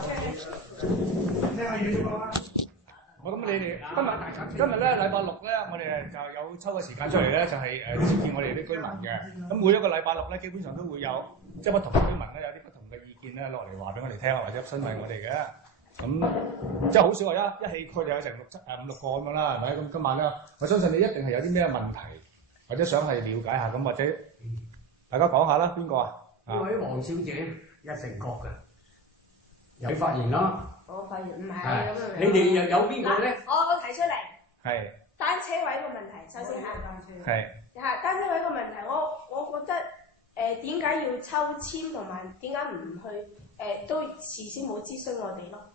聽下嘢喎。我咁你哋今日咧禮拜六咧，我哋就有抽個時間出嚟咧，就係接見我哋啲居民嘅。咁每一個禮拜六咧，基本上都會有即係不同嘅居民咧，有啲不同嘅意見咧落嚟話俾我哋聽，或者詢問我哋嘅。咁即係好少話一氣過就有成五六個咁樣啦，係咪？咁今晚咧，我相信你一定係有啲咩問題，或者想係了解下咁，或者大家講下啦，邊個啊？呢位黃小姐一成角嘅，有發言啦。我發現唔係咁樣。你哋又有邊個咧？我提出嚟係單車位個問題，首先係單車位個問題，我覺得點解要抽籤同埋點解唔去都事先冇諮詢我哋咯？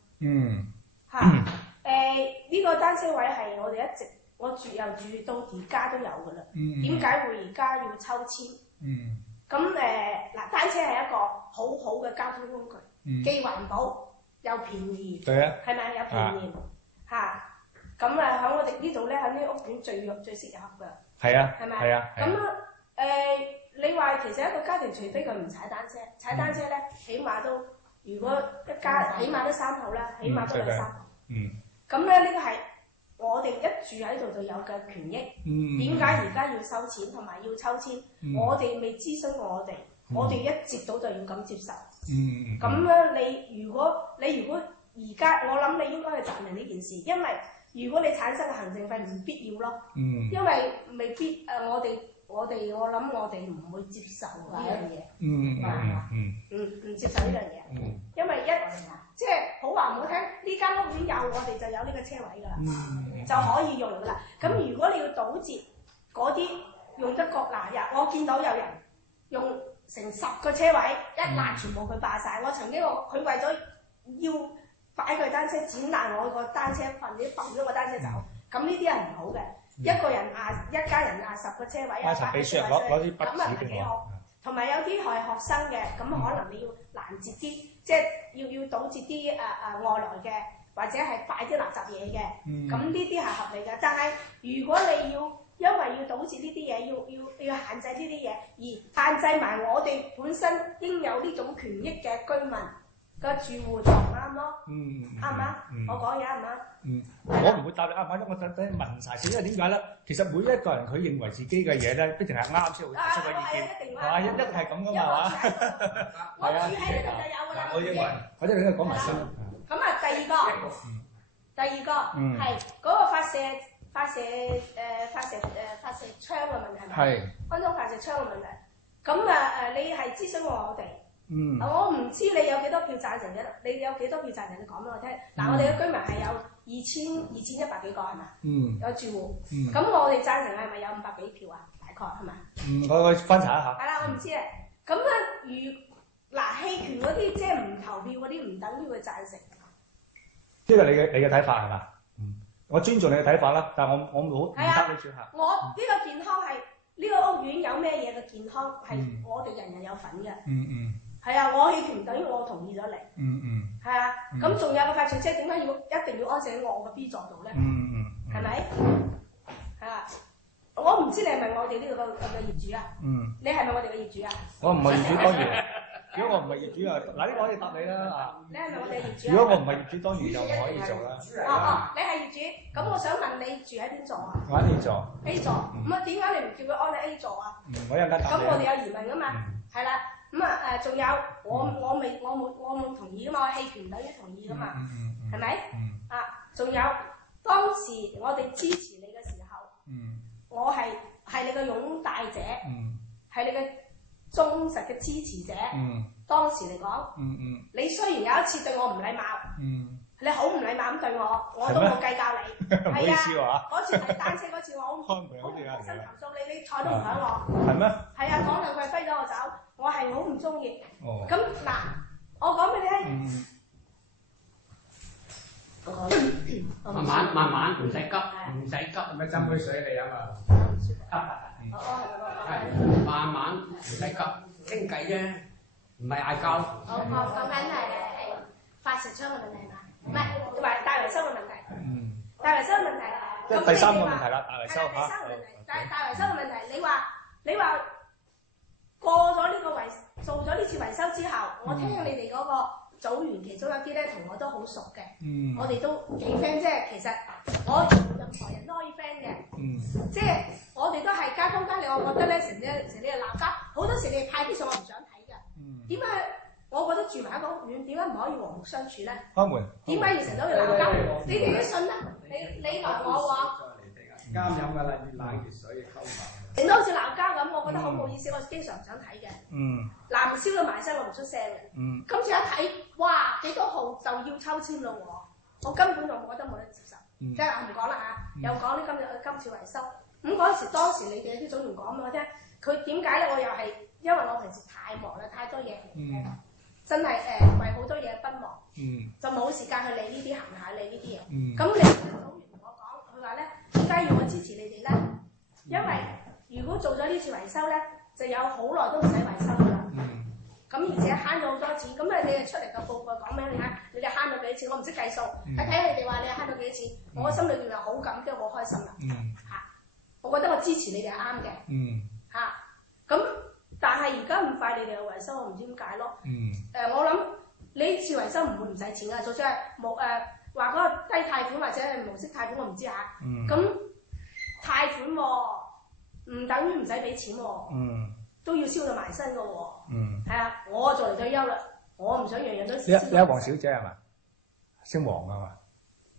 呢個單車位係我哋一直我住到而家都有㗎啦。點解會而家要抽籤？咁單車係一個好好嘅交通工具，既環保又便宜，係咪有便宜嚇？咁喺我哋呢度咧，喺呢屋苑最適合嘅。係啊，係咪？係啊。咁你話其實一個家庭，除非佢唔踩單車，踩單車咧，起碼都如果一家起碼都3口啦，起碼都有3口。咁咧呢個係我哋一住喺度就有嘅權益。點解而家要收錢同埋要抽籤？我哋未諮詢過我哋一接到就要咁接受。咁咧你如果而家我諗你應該去責任呢件事，因為如果你產生嘅行政費唔必要咯。因為未必我諗我哋唔會接受呢樣嘢。唔接受呢樣嘢。因為即係好話唔好聽，呢間屋苑有我哋就有呢個車位㗎啦，就可以用㗎啦。咁如果你要堵截嗰啲用得過我見到有人用成10個車位一攔全部佢霸晒。我曾經佢為咗要擺佢單車剪爛我個單車棍，你掟咗個單車走。咁呢啲係唔好嘅。一家人10個車位啊，擺喺車位，咁啊唔係幾好。同埋有啲係學生嘅，咁可能你要攔截啲，即係要堵截啲外來嘅，或者係擺啲垃圾嘢嘅。咁呢啲係合理嘅。但係如果你因為要堵截呢啲嘢，要限制呢啲嘢，而限制埋我哋本身應有呢種權益嘅居民個住戶就唔啱咯。啱唔啱？我講嘢啱唔啱？我唔會答你啱唔啱，我等問晒先，因為點解咧？其實每一個人佢認為自己嘅嘢咧，必定係啱先會提出個意見，係嘛？一定係咁噶嘛，係嘛？我住喺呢度就有㗎啦。我認為，或者你都講埋先。咁啊，第二個係嗰個發射窗嘅問題係咪？係。分鐘發射窗嘅問題。咁你係諮詢過我哋。我唔知你有幾多票贊成嘅，你有幾多票贊成？你講俾我聽。嗱，我哋嘅居民係有2100幾個係咪？有住戶。咁我哋贊成係咪有500幾票啊？大概係咪？我翻查一下。係啦，我唔知啊。咁棄權嗰啲即係唔投票嗰啲，唔等於佢贊成。呢個你嘅睇法係嘛？我尊重你嘅睇法啦，但係我冇唔得你轉下。我呢個健康係呢個屋苑有咩嘢嘅健康係我哋人人有份嘅。係啊，我棄權唔等於我同意咗你。係啊，咁仲有個發財車點解一定要安置喺我個 B 座度咧？係咪？係啊，我唔知你係咪我哋呢度嘅業主啊？你係咪我哋嘅業主啊？我唔係業主當然。如果我唔係業主啊，嗱呢個可以答你啦。你係咪我哋嘅業主啊？如果我唔係業主，當然就唔可以做啦。你係業主，咁我想問你住喺邊座啊？我喺 A 座。A 座，咁啊點解你唔叫佢安喺 A 座啊？我一陣間答你。咁我哋有疑問噶嘛？係啦。咁仲有我冇同意噶嘛，我棄權唔等於同意噶嘛，係咪？仲有當時我哋支持你嘅時候，我係你嘅擁戴者，係你嘅忠實嘅支持者。當時嚟講，你雖然有一次對我唔禮貌，你好唔禮貌咁對我都冇計較你。係啊，嗰次睇單車嗰次我好唔開心投訴你睬都唔響我。係咩？係啊，講兩句揮咗我走。我係好唔中意。咁嗱，我講俾你聽。慢慢，唔使急。係咪斟杯水你飲啊？係，慢慢唔使急，傾偈啫，唔係嗌交。我講緊係發射窗嘅問題嘛，唔係話大維修嘅問題。大維修嘅問題。即係第三個問題啦，大維修嚇。大維修嘅問題，你話過咗呢個做咗呢次維修之後，我聽你哋嗰個組員其中一啲咧同我都好熟嘅，我哋都幾 friend， 即係其實我任何人都可以 friend 嘅，即係我哋都係街坊街里，我覺得咧成日鬧交，好多時你哋派啲相我唔想睇嘅，點解？我覺得住埋一個屋苑，點解唔可以和睦相處咧？開門。點解要成日都要鬧交？你哋都信啦，你來我往。啱飲㗎啦，越冷越水溝埋。成日好似鬧交咁，我覺得好冇意思，我經常唔想睇嘅。男燒到埋身，我唔出聲嘅。今次一睇，哇幾多號就要抽籤咯喎！我根本就覺得冇得接受。即係我唔講啦嚇，又講呢今次維修。咁嗰陣時，當時你哋啲組員講俾我聽，佢點解咧？我又係因為我平時太忙啦，太多嘢。真係為好多嘢奔忙，就冇時間去理呢啲行下理呢啲嘢。咁你組員同我講，佢話咧點解要我支持你哋咧？因為如果做咗呢次維修咧，就有好耐都唔使維修㗎啦。咁而且慳咗好多錢。咁你哋出嚟嘅報告講俾你睇，你哋慳咗幾多錢？我唔識計數，睇你哋話你慳咗幾多錢，我心裏邊又好感激，我開心啦。我覺得我支持你哋係啱嘅。咁。但係而家咁快你哋又維修，我唔知點解咯。我諗你呢次維修唔會唔使錢㗎，就算係冇話嗰個低貸款或者係無息貸款，我唔知嚇。咁貸款喎，唔等於唔使俾錢喎。都要燒到埋身㗎喎。係啊，我就嚟退休啦，我唔想樣樣都。你係黃小姐係嘛？姓黃啊嘛？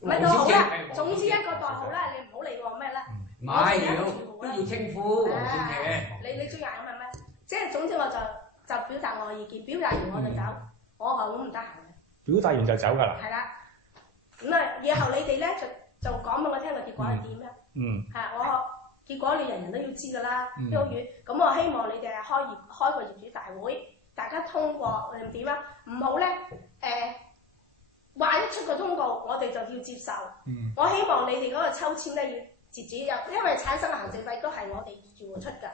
唔係都好啦，總之一個代號啦，你唔好理我咩啦。唔係，都要稱呼黃小姐。你中意咁係咩？即係總之我就表達我嘅意見，表達完我就走，我係好唔得閒嘅。表達完就走㗎啦。係啦，咁以後你哋咧就講俾我聽個結果係點咧？我結果你人人都要知㗎啦，啲屋苑。咁我希望你哋係開個業主大會，大家通過點啊？唔好咧萬一出個通告，我哋就要接受。我希望你哋嗰個抽籤咧要截止，因為產生嘅行政費都係我哋住戶出㗎。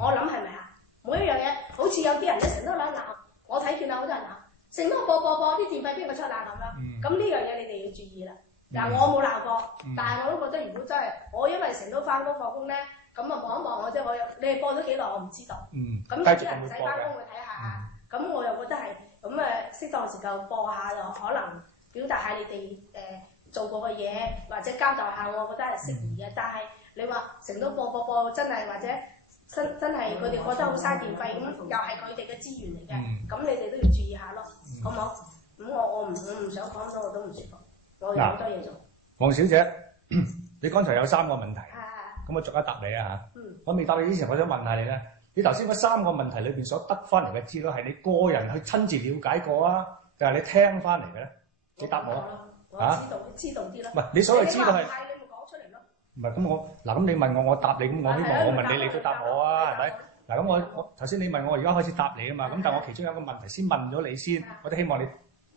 我諗係咪啊？每一樣嘢，好似有啲人咧成日都喺度鬧，我睇見有好多人鬧，成日都播啲電費邊個出啊咁樣。咁呢樣嘢你哋要注意啦。嗱，我冇鬧過，但係我都覺得如果真係我因為成日都翻工放工咧，咁啊望一望我啫，你哋播咗幾耐我唔知道。咁有啲人唔使翻工去睇下，咁我又覺得係咁適當時就播下，就可能表達下你哋做過嘅嘢，或者交代下，我覺得係適宜嘅。但係你話成日都播真係或者。真係佢哋覺得好嘥電費，咁又係佢哋嘅資源嚟嘅，咁你哋都要注意下咯，好唔好？咁我唔想講到我都唔舒服，我有好多嘢做。黃小姐，你剛才有3個問題，咁我逐一答你啊嚇。我未答你之前，我想問下你咧，你頭先嗰3個問題裏邊所得翻嚟嘅資料係你個人去親自了解過啊，定係你聽翻嚟嘅咧？你答我啊！我知道啲咯。唔係你所謂知道係。唔係咁咁你問我答你，咁我希望我問你，你都答我啊，係咪？嗱咁我頭先你問我，而家開始答你啊嘛，咁但係我其中有一個問題先問咗你先，我都希望你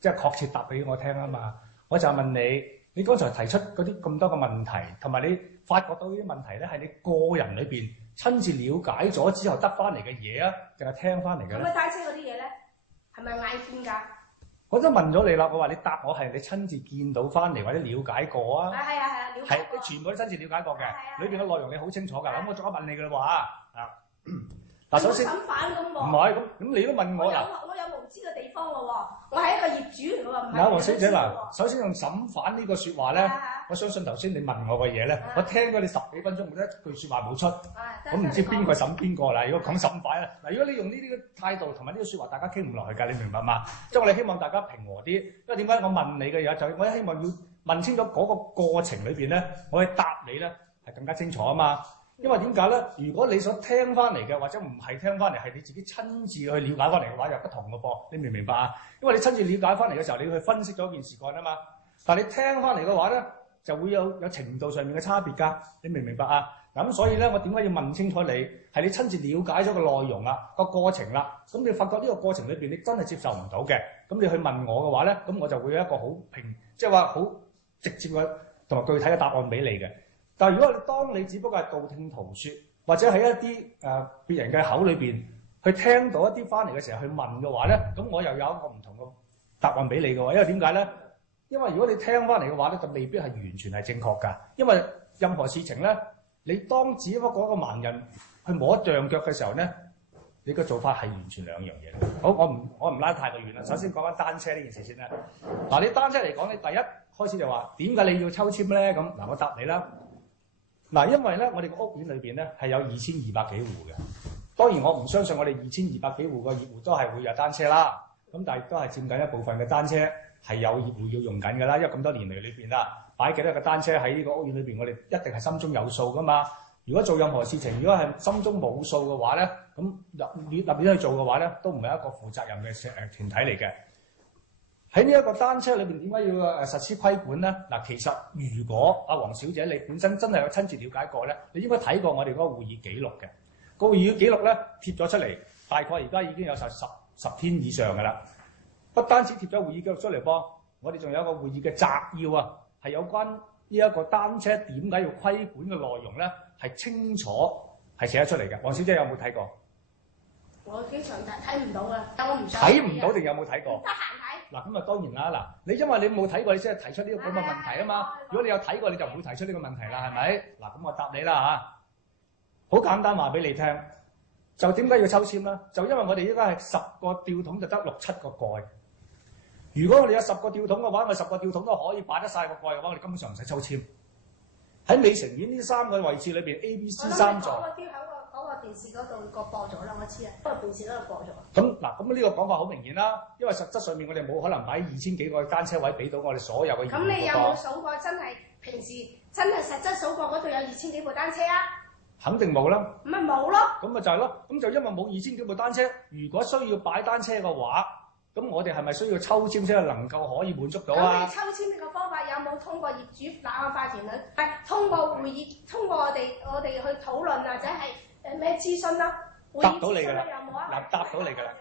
即係確切答俾我聽啊嘛。我就問你剛才提出嗰啲咁多個問題，同埋你發覺到呢啲問題咧，係你個人裏邊親自了解咗之後得翻嚟嘅嘢啊，定係聽翻嚟嘅咧？咁單車嗰啲嘢咧，係咪眼見㗎？我都問咗你啦，我話你答我係你親自見到翻嚟或者了解過啊？係啊，了解過。係，你全部都親自了解過嘅，裏邊嘅內容你好清楚㗎。咁我再問你㗎啦喎啊！嗱，首先審犯咁喎。唔係，咁你都問我啦。我有無知嘅地方㗎喎，我係一個業主嚟㗎喎。嗱，黃小姐嗱，首先用審犯呢個説話咧，我相信頭先你問我嘅嘢咧，我聽咗你10幾分鐘，我一句説話冇出。咁唔知邊個審邊個啦？如果講審犯咧，嗱，如果你用呢啲嘅態度同埋呢個説話，大家傾唔落去㗎，你明白嘛？即係我哋希望大家平和啲，因為點解我問你嘅嘢就係我希望要問清楚嗰個過程裏邊咧，我去答你咧係更加清楚啊嘛。因為點解咧？如果你所聽翻嚟嘅，或者唔係聽翻嚟，係你自己親自去了解翻嚟嘅話，又不同嘅噃。你明唔明白啊？因為你親自了解翻嚟嘅時候，你要去分析咗件事幹啊嘛。但係你聽翻嚟嘅話咧，就會有程度上面嘅差別㗎。你明唔明白啊？咁所以咧，我點解要問清楚你？係你親自了解咗個內容啦，個過程啦。咁你發覺呢個過程裏邊你真係接受唔到嘅，咁你去問我嘅話咧，咁我就會有一個好即係話好直接嘅同埋具體嘅答案俾你嘅。但係如果當你只不過係道聽途說，或者喺一啲別人嘅口裏邊去聽到一啲翻嚟嘅時候去問嘅話咧，咁我又有一個唔同嘅答案俾你嘅喎。因為點解咧？因為如果你聽翻嚟嘅話咧，就未必係完全係正確㗎。因為任何事情咧，你當只不過一個盲人去摸象腳嘅時候咧，你個做法係完全兩樣嘢。好，我唔拉太過遠啦。首先講翻單車呢件事先啦。嗱，你單車嚟講，你第一開始就話點解你要抽籤咧？咁嗱，我答你啦。嗱，因為咧，我哋個屋苑裏邊咧係有2200幾戶嘅。當然我唔相信我哋2200幾戶個業戶都係會有單車啦。咁但係都係佔緊一部分嘅單車係有業戶要用緊㗎啦。因為咁多年嚟裏邊啦，擺幾多個單車喺呢個屋苑裏邊，我哋一定係心中有數㗎嘛。如果做任何事情，如果係心中冇數嘅話咧，咁立亂去做嘅話咧，都唔係一個負責任嘅團體嚟嘅。喺呢一個單車裏邊，點解要實施規管咧？嗱，其實如果阿黃小姐你本身真係有親自了解過咧，你應該睇過我哋嗰個會議記錄嘅。個會議記錄咧貼咗出嚟，大概而家已經有十天以上㗎啦。不單止貼咗會議記錄出嚟噃，我哋仲有一個會議嘅摘要啊，係有關呢一個單車點解要規管嘅內容咧，係清楚係寫得出嚟嘅。黃小姐有冇睇過？我經常睇唔到㗎，但我唔想睇唔到定有冇睇過？得閒睇。嗱，咁啊當然啦，嗱，你因為你冇睇過，你先係提出呢個咁嘅問題啊嘛。如果你有睇過，你就唔會提出呢個問題啦，係咪？嗱，咁我答你啦嚇。好簡單話俾你聽，就點解要抽籤咧？就因為我哋依家係10個吊桶就得6、7個蓋。如果我哋有10個吊桶嘅話，我10個吊桶都可以擺得晒個蓋嘅話，我哋根本上唔使抽籤。喺美城苑呢3個位置裏邊 A、B、C 3座。我諗嗰個電視嗰度播咗啦，我知啊，嗰個電視嗰度播咗。咁嗱，咁呢個講法好明顯啦，因為實質上面我哋冇可能擺2000幾個單車位俾到我哋所有嘅業務。咁你有冇數過真係平時真係實質數過嗰度有2000幾部單車啊？肯定冇啦。咁咪冇咯。咁咪就係咯。咁就因為冇2000幾部單車，如果需要擺單車嘅話，咁我哋係咪需要抽籤先能夠可以滿足到啊？咁你抽籤呢個方法有冇通過業主立案法團通過會議，通過我哋去討論或者係咩諮詢啦？答到你㗎啦。嗱，答到你㗎啦。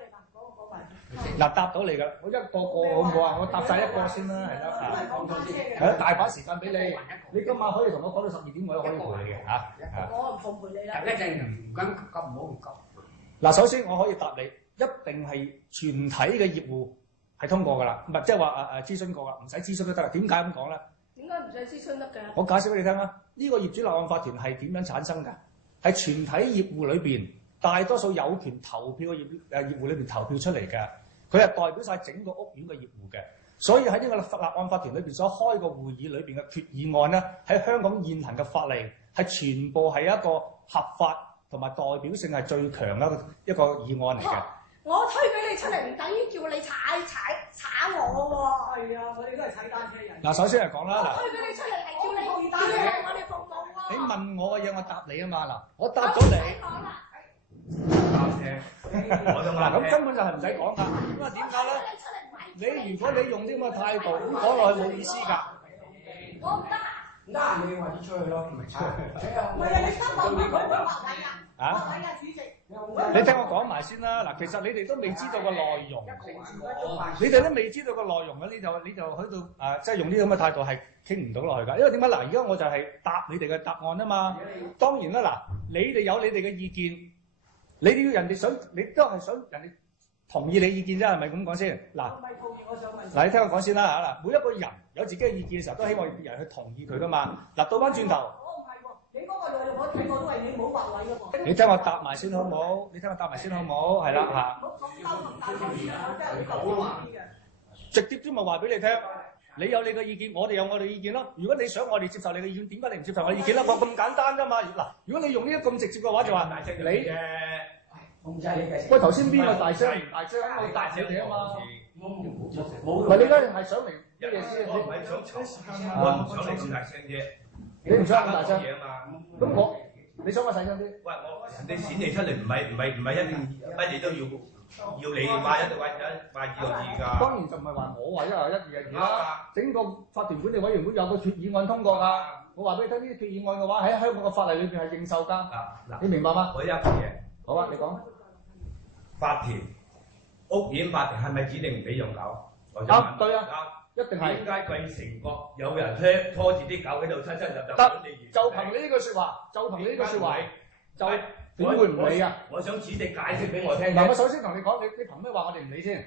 嗱，答到你㗎啦。我一個個好唔好啊？我答晒一個先啦，係啦。講多啲。係啦，大把時間俾你。你今晚可以同我講到12點，我都可以陪你嘅嚇。我唔奉陪你啦。一陣唔緊急，唔好唔急。嗱，首先我可以答你。一定係全體嘅業戶係通過㗎啦，唔係即係話諮詢過㗎，唔使諮詢都得啦。點解咁講咧？點解唔使諮詢得嘅？我解釋俾你聽啦。呢個業主立案法團係點樣產生㗎？係全體業戶裏邊大多數有權投票嘅業戶裏邊投票出嚟嘅，佢係代表晒整個屋苑嘅業戶嘅。所以喺呢個立案法團裏邊所開個會議裏邊嘅決議案咧，喺香港現行嘅法例係全部係一個合法同埋代表性係最強嘅一個議案嚟嘅。我推俾你出嚟，唔等於叫你踩我喎。係啊，我哋都係踩單車人。嗱，首先嚟講啦，嗱，推俾你出嚟係叫你為我哋服務喎。你問我嘅嘢，我答你啊嘛。嗱，我答咗你。單車。嗱，咁根本就係唔使講㗎。咁啊，點解咧？你如果你用啲咁嘅態度，咁講落去冇意思㗎。我唔得。唔得，你話啲出去咯，唔係出去。唔係啊，你收我唔好話題啊。啊？主席。你聽我講埋先啦，嗱，其實你哋都未知道個內容，你哋都未知道個內容嘅，你就喺度即係用啲咁嘅態度係傾唔到落去㗎。因為點解嗱？而家我就係答你哋嘅答案啊嘛。當然啦，嗱，你哋有你哋嘅意見，你哋要人哋想，你都係想人哋同意你意見啫，係咪咁講先？嗱，唔係同意，我想問。嗱，你聽我講先啦嚇嗱，每一個人有自己嘅意見嘅時候，都希望別人去同意佢㗎嘛。嗱，倒翻轉頭。你嗰個內容我睇過都係你冇劃位嘅喎。你聽我答埋先好唔好？你聽我答埋先好唔好？係啦嚇。唔好咁兜咁大聲啊！真係好講啲嘅。直接啲咪話俾你聽，你有你嘅意見，我哋有我哋意見咯。如果你想我哋接受你嘅意見，點解你唔接受我意見咧？我咁簡單啫嘛。嗱，如果你用呢個咁直接嘅話，就話你嘅控制你嘅。喂，頭先邊個大聲唔大聲？我答你哋啊嘛。冇。唔係你而家係想嚟乜嘢先？我唔係想吵，我唔想你大聲啫。你唔想咁大聲嘢啊嘛？咁你想我細聲啲？喂，我人哋選你出嚟，唔係一定乜嘢都要你話一就話一，話二就二㗎。當然就唔係話我話一係一，二係二啦。整個法團管理委員會有個決議案通過㗎。我話俾你聽，呢啲決議案嘅話喺香港嘅法例裏邊係認受㗎。嗱，你明白嗎？我一樣嘢。好啊，你講。法團屋苑法團係咪指定唔俾養狗？啱，對啊。一定係。點解貴城角有人拖住啲狗喺度親親入入？得，就憑你呢句説話，就憑你呢句説話，就點會唔理啊？我想指定解釋俾我聽。嗱，我首先同你講，你憑咩話我哋唔理先？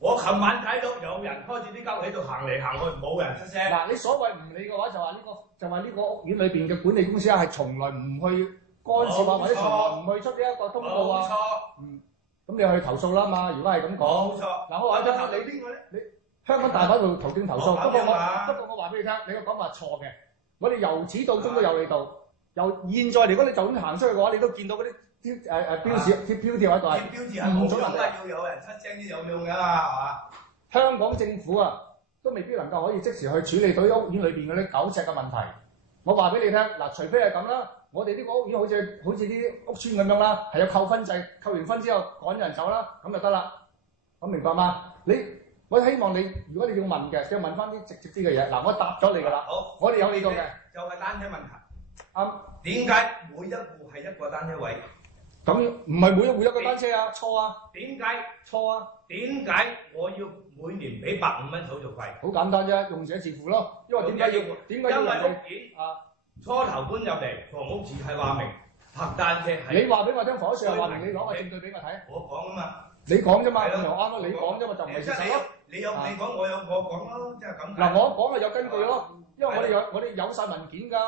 我琴晚睇到有人拖住啲狗喺度行嚟行去，冇人出聲。嗱，你所謂唔理嘅話，就話呢個屋苑裏邊嘅管理公司係從來唔去干涉啊，或者從來唔去出呢一個通告啊。冇錯。咁你去投訴啦嘛。如果係咁講，冇錯。嗱，我話咗你邊個咧？你香港大把度途徑投訴，不過我話俾你聽，你個講法錯嘅。我哋由始到終都有你度。由現在嚟講，你就咁行出去嘅話，你都見到嗰啲標示貼標貼喺度係標誌係冇用㗎，要有人出聲先有用㗎嘛，係嘛？香港政府啊，都未必能夠可以即時去處理到屋苑裏邊嗰啲狗隻嘅問題。我話俾你聽，嗱，除非係咁啦，我哋呢個屋苑好似啲屋村咁樣啦，係有扣分制，扣完分之後趕人走啦，咁就得啦。咁明白嗎？我希望你，如果你要問嘅，就問翻啲直接啲嘅嘢。嗱，我答咗你㗎啦。好，我哋有呢個嘅。就係單車問題。啱。點解每一戶係一個單車位？咁唔係每一戶一個單車啊？錯啊！點解錯啊！點解我要每年俾150蚊手續費？好簡單啫，用者自負咯。因為點解要因為屋苑初頭搬入嚟，房屋署係話明泊單車係。你話俾我聽，房署又話明，你攞個證據俾我睇。我講啊嘛。你講啫嘛，咁就啱咯。你講啫嘛，就唔係事實咯。你有你講，我有我講咯，即係咁。嗱，我講係有根據咯，因為我哋有晒文件㗎。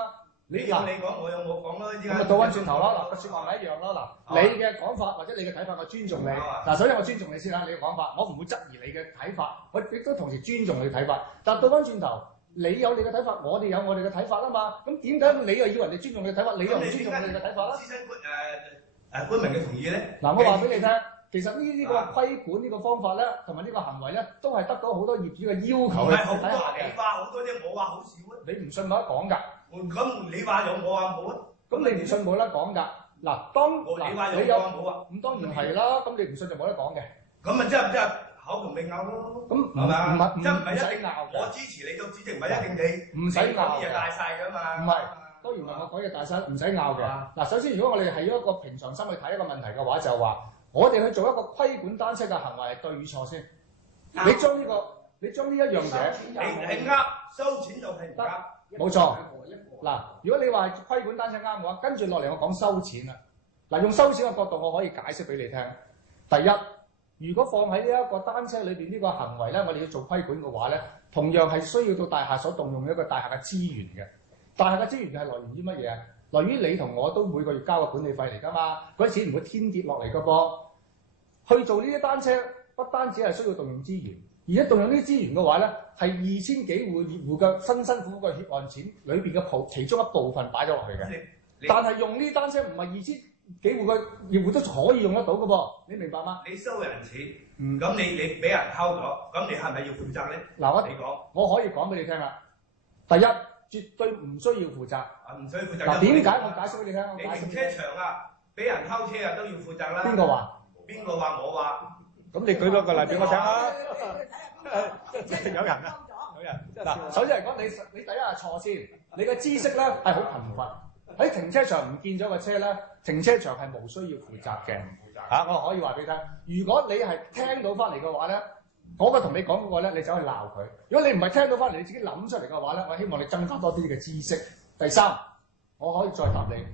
你有你講，我有我講咯。咁咪倒翻轉頭啦，嗱，個説話咪一樣咯。嗱，你嘅講法或者你嘅睇法，我尊重你。嗱，首先我尊重你先啦，你嘅講法，我唔會質疑你嘅睇法，我亦都同時尊重你嘅睇法。但倒翻轉頭，你有你嘅睇法，我哋有我哋嘅睇法啊嘛。咁點解你又要人哋尊重你嘅睇法，你又唔尊重你嘅睇法啦？諮詢官民嘅同意咧？嗱，我話俾你聽。其實呢個規管呢個方法咧，同埋呢個行為咧，都係得到好多業主嘅要求去睇下嘅。你話好多啫，我話好少啊。你唔信冇得講㗎。咁你話有，我話冇啊。咁你唔信冇得講㗎。嗱，你話有，我話冇啊。咁當然係啦。咁你唔信就冇得講嘅。咁咪即係口同尾拗咯。咁係嘛？唔使拗。我支持你都支持，唔係一定你。唔使拗。啲嘢大晒㗎嘛。唔係，當然話我講嘢大晒，唔使拗嘅。嗱，首先如果我哋係一個平常心去睇一個問題嘅話，就係話。我哋去做一個規管單車嘅行為係對與錯先。你將呢一樣嘢，你係啱，收錢就係唔啱。冇錯。嗱，如果你話規管單車啱嘅話，跟住落嚟我講收錢啦。嗱，用收錢嘅角度，我可以解釋俾你聽。第一，如果放喺呢一個單車裏邊呢個行為咧，我哋要做規管嘅話咧，同樣係需要到大廈所動用一個大廈嘅資源嘅。大廈嘅資源係來源於乜嘢啊？來於你同我都每個月交個管理費嚟㗎嘛，嗰啲錢唔會天跌落嚟㗎噃。去做呢啲單車，不單止係需要動用資源，而且動用呢啲資源嘅話咧，係2000幾戶業戶嘅辛苦嘅血汗錢裏邊嘅其中一部分擺咗落去嘅。但係用呢啲單車唔係2000幾戶嘅業戶都可以用得到嘅噃，你明白嗎？你收人錢，咁你俾人偷咗，咁你係咪要負責咧？嗱，我可以講俾你聽啦。第一，絕對唔需要負責。唔需要負責。嗱，點解？我解釋俾你聽。你停車場啊，俾人偷車啊，都要負責啦。邊個話？邊個話？我話。咁你舉多個例俾我聽啦。有人啊，有人。嗱，首先嚟講，你第一係錯先，你嘅知識咧係好貧乏。喺停車場唔見咗個車咧，停車場係無需要負責嘅。嚇，我可以話俾你聽。如果你係聽到翻嚟嘅話咧，嗰個同你講嗰個咧，你走去鬧佢。如果你唔係聽到翻嚟，你自己諗出嚟嘅話咧，我希望你增加多啲嘅知識。第三，我可以再答你，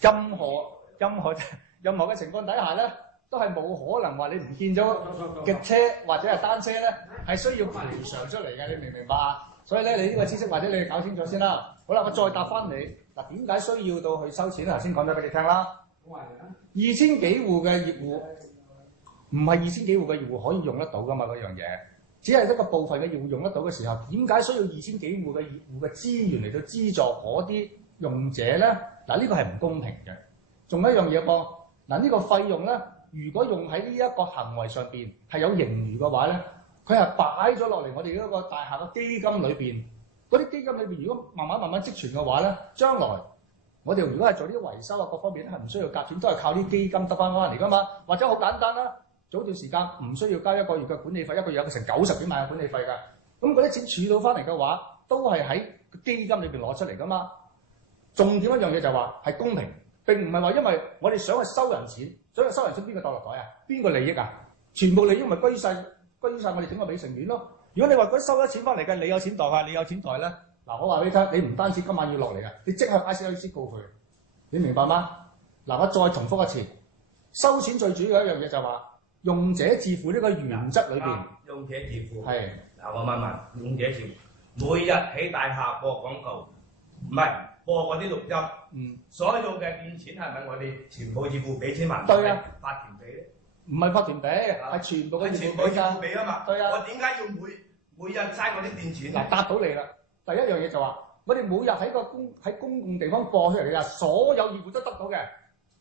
任何嘅情況底下咧，都係冇可能話你唔見咗嘅車或者係單車咧，係需要賠償出嚟嘅，你明唔明白啊？所以咧，你呢個知識或者你搞清楚先啦。好啦，我再答翻你嗱，點解需要到去收錢咧？頭先講咗俾你聽啦。2000幾戶嘅業戶，唔係2000幾戶嘅業戶可以用得到噶嘛？嗰樣嘢，只係一個部分嘅業戶用得到嘅時候，點解需要2000幾戶嘅業戶嘅資源嚟到資助嗰啲用者咧？嗱，呢個係唔公平嘅。仲有一樣嘢噃，嗱，呢個費用咧，如果用喺呢一個行為上邊係有盈餘嘅話咧，佢係擺咗落嚟我哋嗰個大廈嘅基金裏邊。嗰啲基金裏邊如果慢慢積存嘅話咧，將來我哋如果係做啲維修啊各方面咧，係唔需要夾錢，都係靠啲基金得翻翻嚟噶嘛。或者好簡單啦，早段時間唔需要交1個月嘅管理費，1個月有成90幾萬嘅管理費㗎。咁嗰啲錢儲到翻嚟嘅話，都係喺基金裏邊攞出嚟㗎嘛。重點一樣嘢就係話係公平，並唔係話因為我哋想去收人錢，想去收人錢邊個袋落袋啊？邊個利益啊？全部利益咪歸於晒我哋整個美城苑咯。如果你話嗰啲收咗錢翻嚟嘅，你有錢袋啊，你有錢袋咧，嗱，我話俾你聽，你唔單止今晚要落嚟嘅，你即刻 ICAC 告佢，你明白嗎？嗱，我再重複一次，收錢最主要一樣嘢就係話用者自負呢個原則裏邊，用者自負係嗱，我問用者自負，每日喺大廈播廣告，唔係播嗰啲錄音，所有嘅變錢係咪我哋全部業戶俾錢還？對啊，法團俾咧？唔係法團俾，係全部嘅業業戶戶俾啊嘛。對啊，我點解要每日嘥嗰啲變錢？嗱，答到你啦。第一樣嘢就話，我哋每日喺公共地方播出嚟嘅，所有業戶都得到嘅。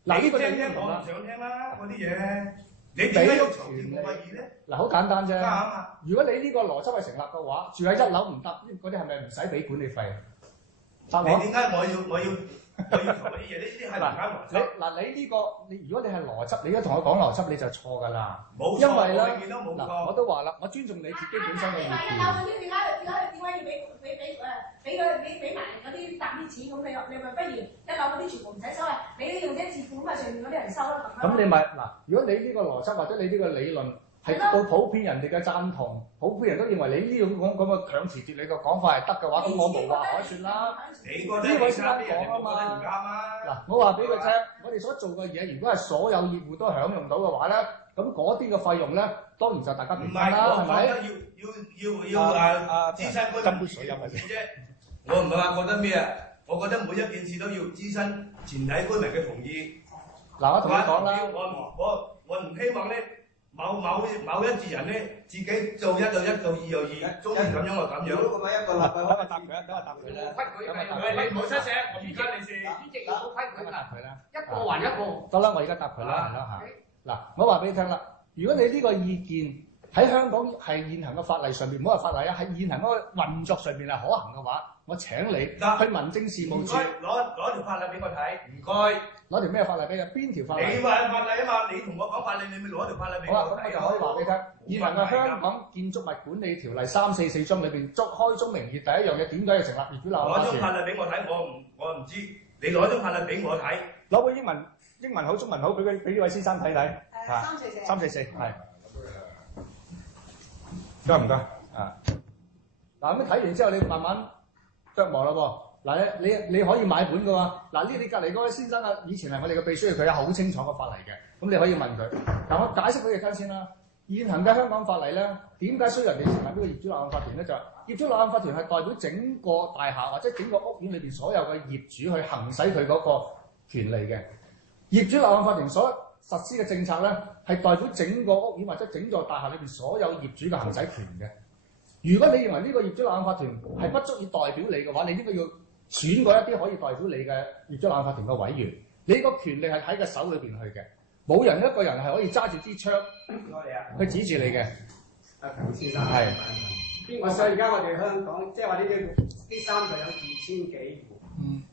嗱，呢個就聽我唔想聽啦，嗰啲嘢。你點解要長期冇乜嘢咧？嗱，好簡單啫。啱啊！如果你呢個邏輯係成立嘅話，住喺一樓唔得，嗰啲係咪唔使俾管理費？你點解我要做嗰啲嘢？呢啲係唔啱邏輯。如果你係邏輯，你而家同我講邏輯，你就錯㗎啦。冇錯，因為咧，我見到冇錯。我都話啦，我尊重你自己本身嘅意見。點解要俾埋嗰啲搭啲錢？咁你咪不如一樓嗰啲全部唔使收啊！你都用一次款，咪上面嗰啲人收咯。咁你咪嗱，如果你呢個邏輯或者你呢個理論係到普遍人哋嘅贊同，普遍人都認為你呢種咁嘅強詞奪理嘅講法係得嘅話，咁我無話可説啦。呢位先生講啊嘛。嗱，我話俾佢聽，我哋所做嘅嘢，如果係所有業戶都享用到嘅話咧，咁嗰啲嘅費用咧，當然就大家平分啦，係咪？要諮詢嗰陣水飲咪啫。我唔係話覺得咩啊，我覺得每一件事都要諮詢全體居民嘅同意。嗱，我同你講啦，我唔希望咧某一字人咧自己做一就一，做二就二，中意咁樣就咁樣。咁咪一個立等我答佢啦，等我答佢啦。你唔好出聲，我而家你先。主席冇規矩答佢啦。一個還一個。得啦，我而家答佢啦，係啦嚇。嗱，我話俾你聽啦，如果你呢個意見喺香港係現行嘅法例上面，唔好話法例啊，喺現行嗰個運作上面係可行嘅話，我請你去民政事務處攞條法例俾我睇，唔該。攞條咩法例俾你？邊條法例？你話法例啊嘛，你同我講法例，你咪攞條法例俾我睇。好啊，咁我就可以話俾你聽，現行嘅香港建築物管理條例344章裏邊，開宗明義第一樣嘢點解要成立業主立案法團？攞張法例俾我睇，我唔知。你攞張法例俾我睇。攞本英文好、中文好，俾呢位先生睇睇。344係。得唔得？啊！嗱，咁睇完之後，你慢慢琢磨啦喎。嗱，你可以買本嘅喎。嗱，你隔離嗰位先生啊，以前係我哋嘅秘書，佢有好清楚嘅法例嘅。咁你可以問佢。但我解釋俾你聽先啦。現行嘅香港法例咧，點解需要人哋成立呢個業主立案法團咧？就係業主立案法團係代表整個大廈或者整個屋苑裏邊所有嘅業主去行使佢嗰個權利嘅。業主立案法團所實施嘅政策咧，係代表整個屋苑或者整座大廈裏邊所有業主嘅行使權嘅。如果你認為呢個業主立案法團係不足以代表你嘅話，你應該要選過一啲可以代表你嘅業主立案法團嘅委員。你個權利係喺個手裏邊去嘅，冇人一個人係可以揸住支槍去指住你嘅。阿強先生係邊個？所以而家我哋香港即係話呢三就有2000幾戶。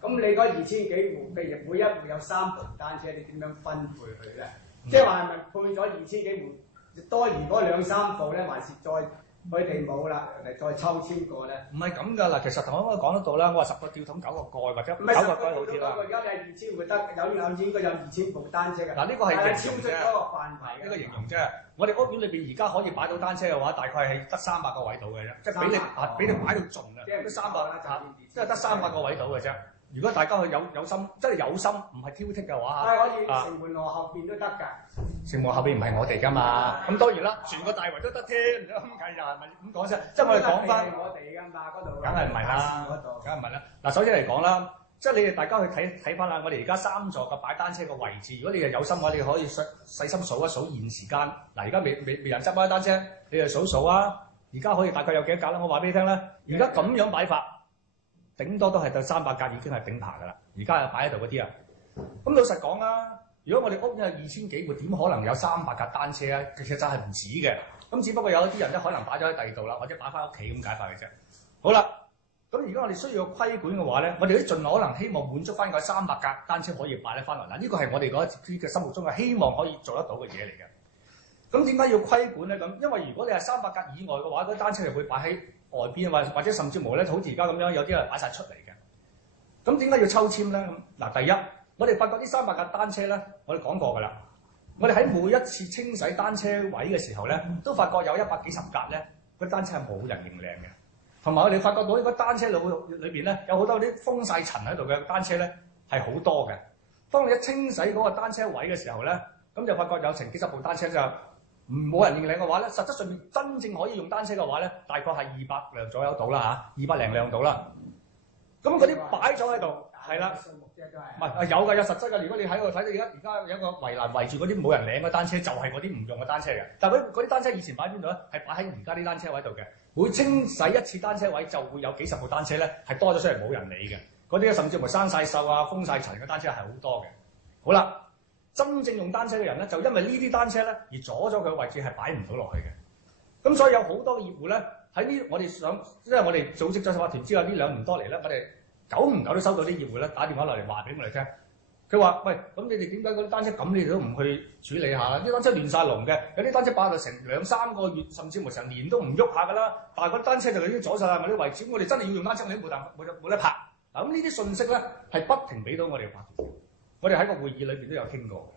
咁你嗰2000幾戶，譬如每一戶有3部單車，你點樣分配佢咧？即係話係咪配咗2000幾戶，多餘嗰2-3部咧，還是再佢哋冇啦，嚟再抽籤過咧？唔係咁㗎嗱，其實同我講得到啦。我話10個吊桶9個蓋或者9個蓋好啲啦。而家你係2000戶得應該有2000部單車㗎。嗱，呢個係超出嗰個範圍嘅。呢個形容啫。我哋屋苑裏邊而家可以擺到單車嘅話，大概係得300個位度嘅啫，即係俾你擺到盡啊！即係得300啦，即係得300個位度嘅啫。如果大家去有心，真係有心，唔係挑剔嘅話嚇，可以城門河後邊都得㗎。城門河後邊唔係我哋㗎嘛，咁當然啦，全個大圍都得添，咁計就係咪咁講啫？即係我哋講翻我哋㗎嘛，嗰度梗係唔係啦，梗係唔係啦。嗱，首先嚟講啦，即係你哋大家去睇翻啦，我哋而家3座嘅擺單車嘅位置，如果你係有心嘅話，你可以細心數一數現時間。嗱，而家未人執開單車，你就數啊。而家可以大概有幾多格啦？我話俾你聽啦，而家咁樣擺法。頂多都係到300格已經係頂棚㗎啦，而家又擺喺度嗰啲啊。咁老實講啦，如果我哋屋苑有2000幾戶，點可能有300格單車啊？其實就係唔止嘅。咁只不過有一啲人咧，可能擺咗喺第二度啦，或者擺翻屋企咁解法嘅啫。好啦，咁如果我哋需要規管嘅話咧，我哋都盡可能希望滿足翻嗰300格單車可以擺得翻落。嗱，呢個係我哋嗰啲嘅心目中嘅希望可以做得到嘅嘢嚟嘅。咁點解要規管咧？咁因為如果你係300格以外嘅話，嗰啲單車就會擺喺外邊或者甚至乎咧，好似而家咁樣，有啲人擺晒出嚟嘅。咁點解要抽籤咧？嗱，第一，我哋發覺呢300格單車咧，我哋講過㗎啦。我哋喺每一次清洗單車位嘅時候咧，都發覺有100幾十格咧，個單車係冇人認領嘅。同埋我哋發覺到呢個單車裏邊咧，有好多啲封晒塵喺度嘅單車咧，係好多嘅。當你一清洗嗰個單車位嘅時候咧，咁就發覺有成幾十部單車就冇人認領嘅話咧，實質上面真正可以用單車嘅話咧，大概係200輛左右到啦嚇，200零輛到啦。咁嗰啲擺咗喺度，係啦，數目啫都係。唔係有㗎，有實質㗎。如果你喺度睇到而家有一個圍欄圍住嗰啲冇人領嘅單車，就係嗰啲唔用嘅單車嘅。但係嗰啲單車以前擺邊度咧？係擺喺而家啲單車位度嘅。每清洗一次單車位，就會有幾十部單車咧係多咗出嚟冇人理嘅。嗰啲甚至乎生晒鏽啊、封晒塵嘅單車係好多嘅。好啦，真正用單車嘅人咧，就因為呢啲單車咧而阻咗佢嘅位置係擺唔到落去嘅。咁所以有好多業戶咧喺呢，我哋想，因為我哋組織咗法團之後呢2年多嚟咧，我哋久唔久都收到啲業戶咧打電話落嚟話俾我哋聽。佢話：喂，咁你哋點解嗰啲單車咁你哋都唔去處理下啦？啲單車亂晒龍嘅，有啲單車擺到成2、3個月，甚至乎成年都唔喐下㗎啦。但係嗰啲單車就已經阻晒啦，我啲位置，我哋真係要用單車，我哋冇得拍。嗱，咁呢啲信息咧係不停俾到我哋法團，我哋喺個會議裏邊都有傾過。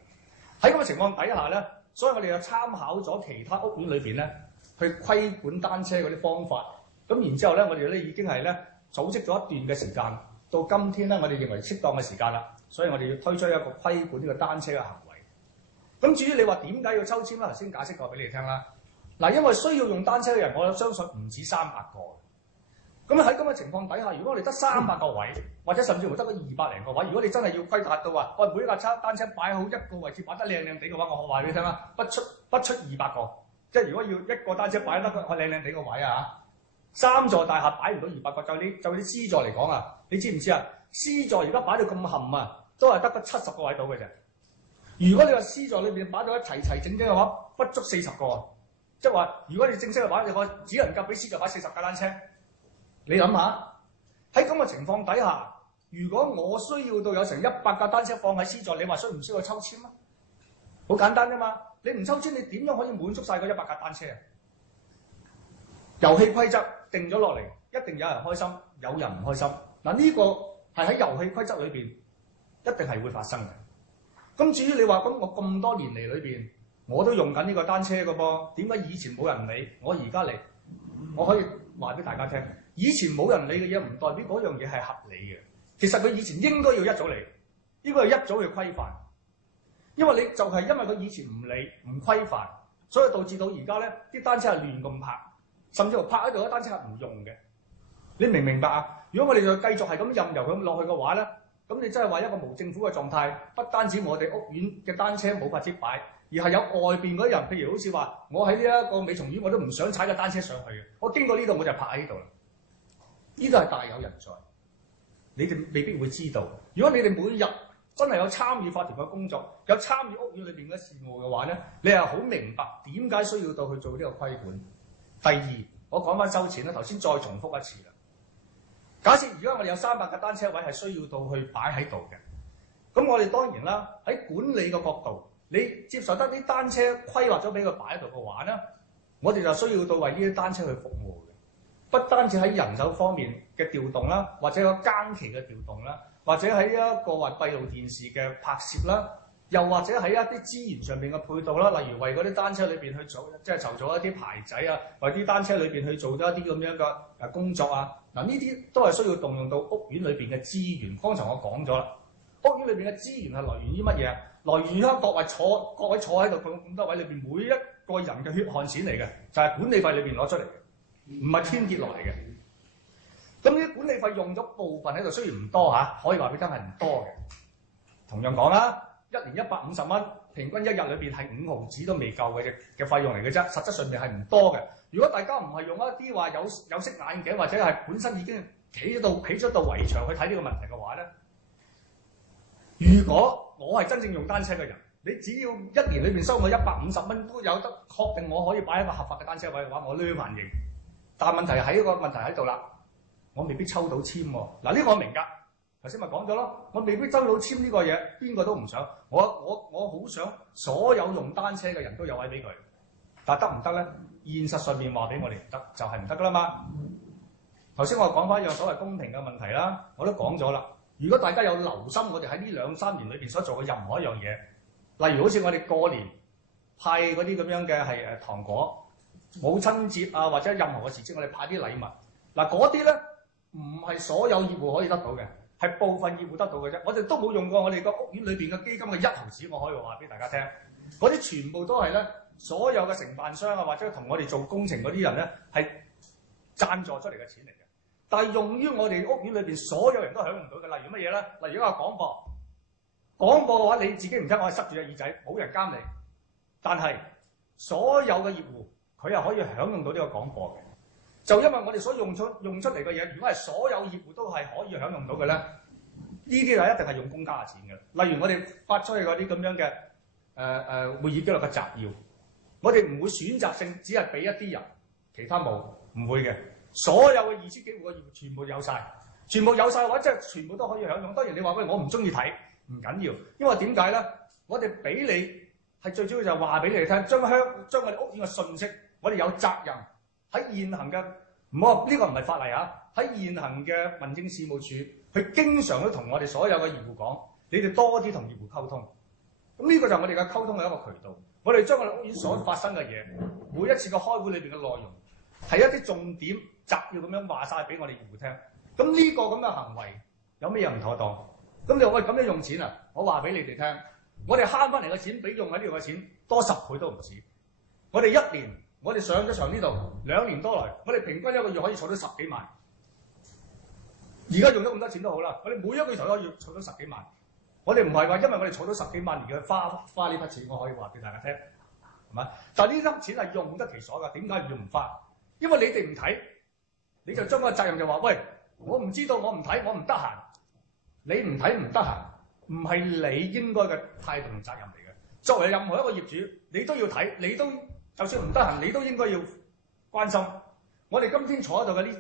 喺咁嘅情況底下咧，所以我哋又參考咗其他屋苑裏邊咧去規管單車嗰啲方法。咁然之後咧，我哋咧已經係咧組織咗一段嘅時間，到今天咧，我哋認為適當嘅時間啦。所以我哋要推出一個規管呢個單車嘅行為。咁至於你話點解要抽籤咧？頭先解釋過俾你哋聽啦。嗱，因為需要用單車嘅人，我相信唔止300個。咁喺咁嘅情況底下，如果我哋得300個位，或者甚至乎得個200零個位，如果你真係要規劃到話，喂，每一架單車擺好一個位置擺得靚靚地嘅話，我話俾你聽啦，不出200個。即係如果要一個單車擺得個靚靚地個位啊，3座大廈擺唔到200個，就啲 C 座嚟講啊，你知唔知啊？C 座而家擺到咁冚啊，都係得個70個位到嘅啫。如果你話 C 座裏邊擺到一齊整嘅話，不足40個。即係話，如果你正式嘅話，你只能夠俾 C 座擺40架單車。你諗下，喺咁嘅情況底下，如果我需要到有成100架單車放喺 C 座，你話需唔需要抽籤啊？好簡單啫嘛，你唔抽籤，你點樣可以滿足晒嗰100架單車啊？遊戲規則定咗落嚟，一定有人開心，有人唔開心。嗱，呢個係喺遊戲規則裏邊一定係會發生嘅。咁至於你話咁，我咁多年嚟裏邊，我都用緊呢個單車嘅噃，點解以前冇人理，我而家嚟？我可以話俾大家聽，以前冇人理嘅嘢唔代表嗰樣嘢係合理嘅。其實佢以前應該要一早嚟，應該係一早去規範。因為你就係因為佢以前唔理唔規範，所以導致到而家咧啲單車係亂咁泊，甚至乎泊喺度啲單車係唔用嘅。你明唔明白啊？如果我哋就繼續係咁任由佢落去嘅話咧，咁你真係話一個無政府嘅狀態，不單止我哋屋苑嘅單車冇法子擺，而係有外邊嗰啲人，譬如好似話我喺呢一個美松苑，我都唔想踩架單車上去嘅，我經過呢度我就泊喺呢度啦。呢度係大有人在，你哋未必會知道。如果你哋每日真係有參與法團嘅工作，有參與屋苑裏邊嘅事務嘅話咧，你係好明白點解需要到去做呢個規管。第二，我講翻收錢啦，頭先再重複一次啦。假設而家我哋有300架單車位係需要到去擺喺度嘅，咁我哋當然啦，喺管理嘅角度，你接受得啲單車規劃咗俾佢擺喺度嘅話咧，我哋就需要到為呢啲單車去服務嘅，不單止喺人手方面嘅調動啦，或者個更期嘅調動啦，或者喺一個話閉路電視嘅拍攝啦，又或者喺一啲資源上邊嘅配套啦，例如為嗰啲單車裏邊去做，即係籌咗一啲牌仔啊，為啲單車裏邊去做咗一啲咁樣嘅工作啊。嗱，呢啲都係需要動用到屋苑裏邊嘅資源。剛才我講咗啦，屋苑裏邊嘅資源係來源於乜嘢？來源於各位坐喺度咁多位裏邊每一個人嘅血汗錢嚟嘅，就係管理費裏邊攞出嚟嘅，唔係天跌落嚟嘅。咁呢啲管理費用咗部分喺度，雖然唔多嚇，可以話俾真係唔多嘅。同樣講啦，一年150蚊，平均一日裏邊係5毫子都未夠嘅費用嚟嘅啫，實質上面係唔多嘅。如果大家唔係用一啲話有色眼鏡，或者係本身已經企咗到圍牆去睇呢個問題嘅話咧，如果我係真正用單車嘅人，你只要一年裏邊收我150蚊都有得確定我可以擺一個合法嘅單車位嘅話，我呢還認。但係問題喺個問題喺度啦，我未必抽到籤喎。嗱，呢個我明㗎，頭先咪講咗咯，我未必抽到籤呢個嘢，邊個都唔想。我好想所有用單車嘅人都有位俾佢，但係得唔得咧？現實上面話俾我哋唔得，就係唔得㗎啦嘛。頭先我講翻一樣所謂公平嘅問題啦，我都講咗啦。如果大家有留心我哋喺呢2-3年裏邊所做嘅任何一樣嘢，例如好似我哋過年派嗰啲咁樣嘅係糖果、母親節啊，或者任何嘅時節，我哋派啲禮物。嗱，嗰啲咧唔係所有業戶可以得到嘅，係部分業戶得到嘅啫。我哋都冇用過我哋個屋苑裏邊嘅基金嘅1毫子，我可以話俾大家聽。嗰啲全部都係咧，所有嘅承辦商啊，或者同我哋做工程嗰啲人咧，係贊助出嚟嘅錢嚟嘅。但係用於我哋屋苑裏邊所有人都享用到嘅，例如乜嘢咧？例如一個廣播，廣播嘅話你自己唔聽，我係塞住隻耳仔，冇人監你。但係所有嘅業戶佢係可以享用到呢個廣播嘅，就因為我哋所用出嚟嘅嘢，如果係所有業戶都係可以享用到嘅咧，呢啲就一定係用公家嘅錢嘅。例如我哋發出去嗰啲咁樣嘅會議記錄嘅摘要，我哋唔會選擇性只係俾一啲人，其他冇，唔會嘅。所有嘅2000幾戶嘅業戶全部有晒，全部有晒嘅話，即係全部都可以享用。當然你話喂，我唔中意睇，唔緊要，因為點解咧？我哋俾你係最主要就係話俾你哋聽，將我哋屋苑嘅信息，我哋有責任喺現行嘅，唔好呢個唔係法例啊，喺現行嘅民政事務處，佢經常都同我哋所有嘅業戶講，你哋多啲同業戶溝通。咁呢個就係我哋嘅溝通嘅一個渠道。我哋將我哋屋苑所發生嘅嘢，每一次嘅開會裏邊嘅內容，係一啲重點摘要咁樣話晒俾我哋業戶聽。咁呢個咁嘅行為有咩嘢唔妥當？咁你話喂，咁樣用錢啊？我話俾你哋聽，我哋慳翻嚟嘅錢比用喺呢度嘅錢多10倍都唔止。我哋1年，我哋上咗場呢度2年多來，我哋平均一個月可以儲到10幾萬。而家用咗咁多錢都好啦，我哋每一個月頭都可以儲到10幾萬。我哋唔係話因為我哋儲到10幾萬而家花呢筆錢，我可以話俾大家聽，係嘛？但係呢筆錢係用得其所㗎，點解要唔花？因為你哋唔睇，你就將個責任就話喂，我唔知道，我唔睇，我唔得閒。你唔睇唔得閒，唔係你應該嘅態度同責任嚟嘅。作為任何一個業主，你都要睇，你都就算唔得閒，你都應該要關心。我哋今天坐喺度嘅呢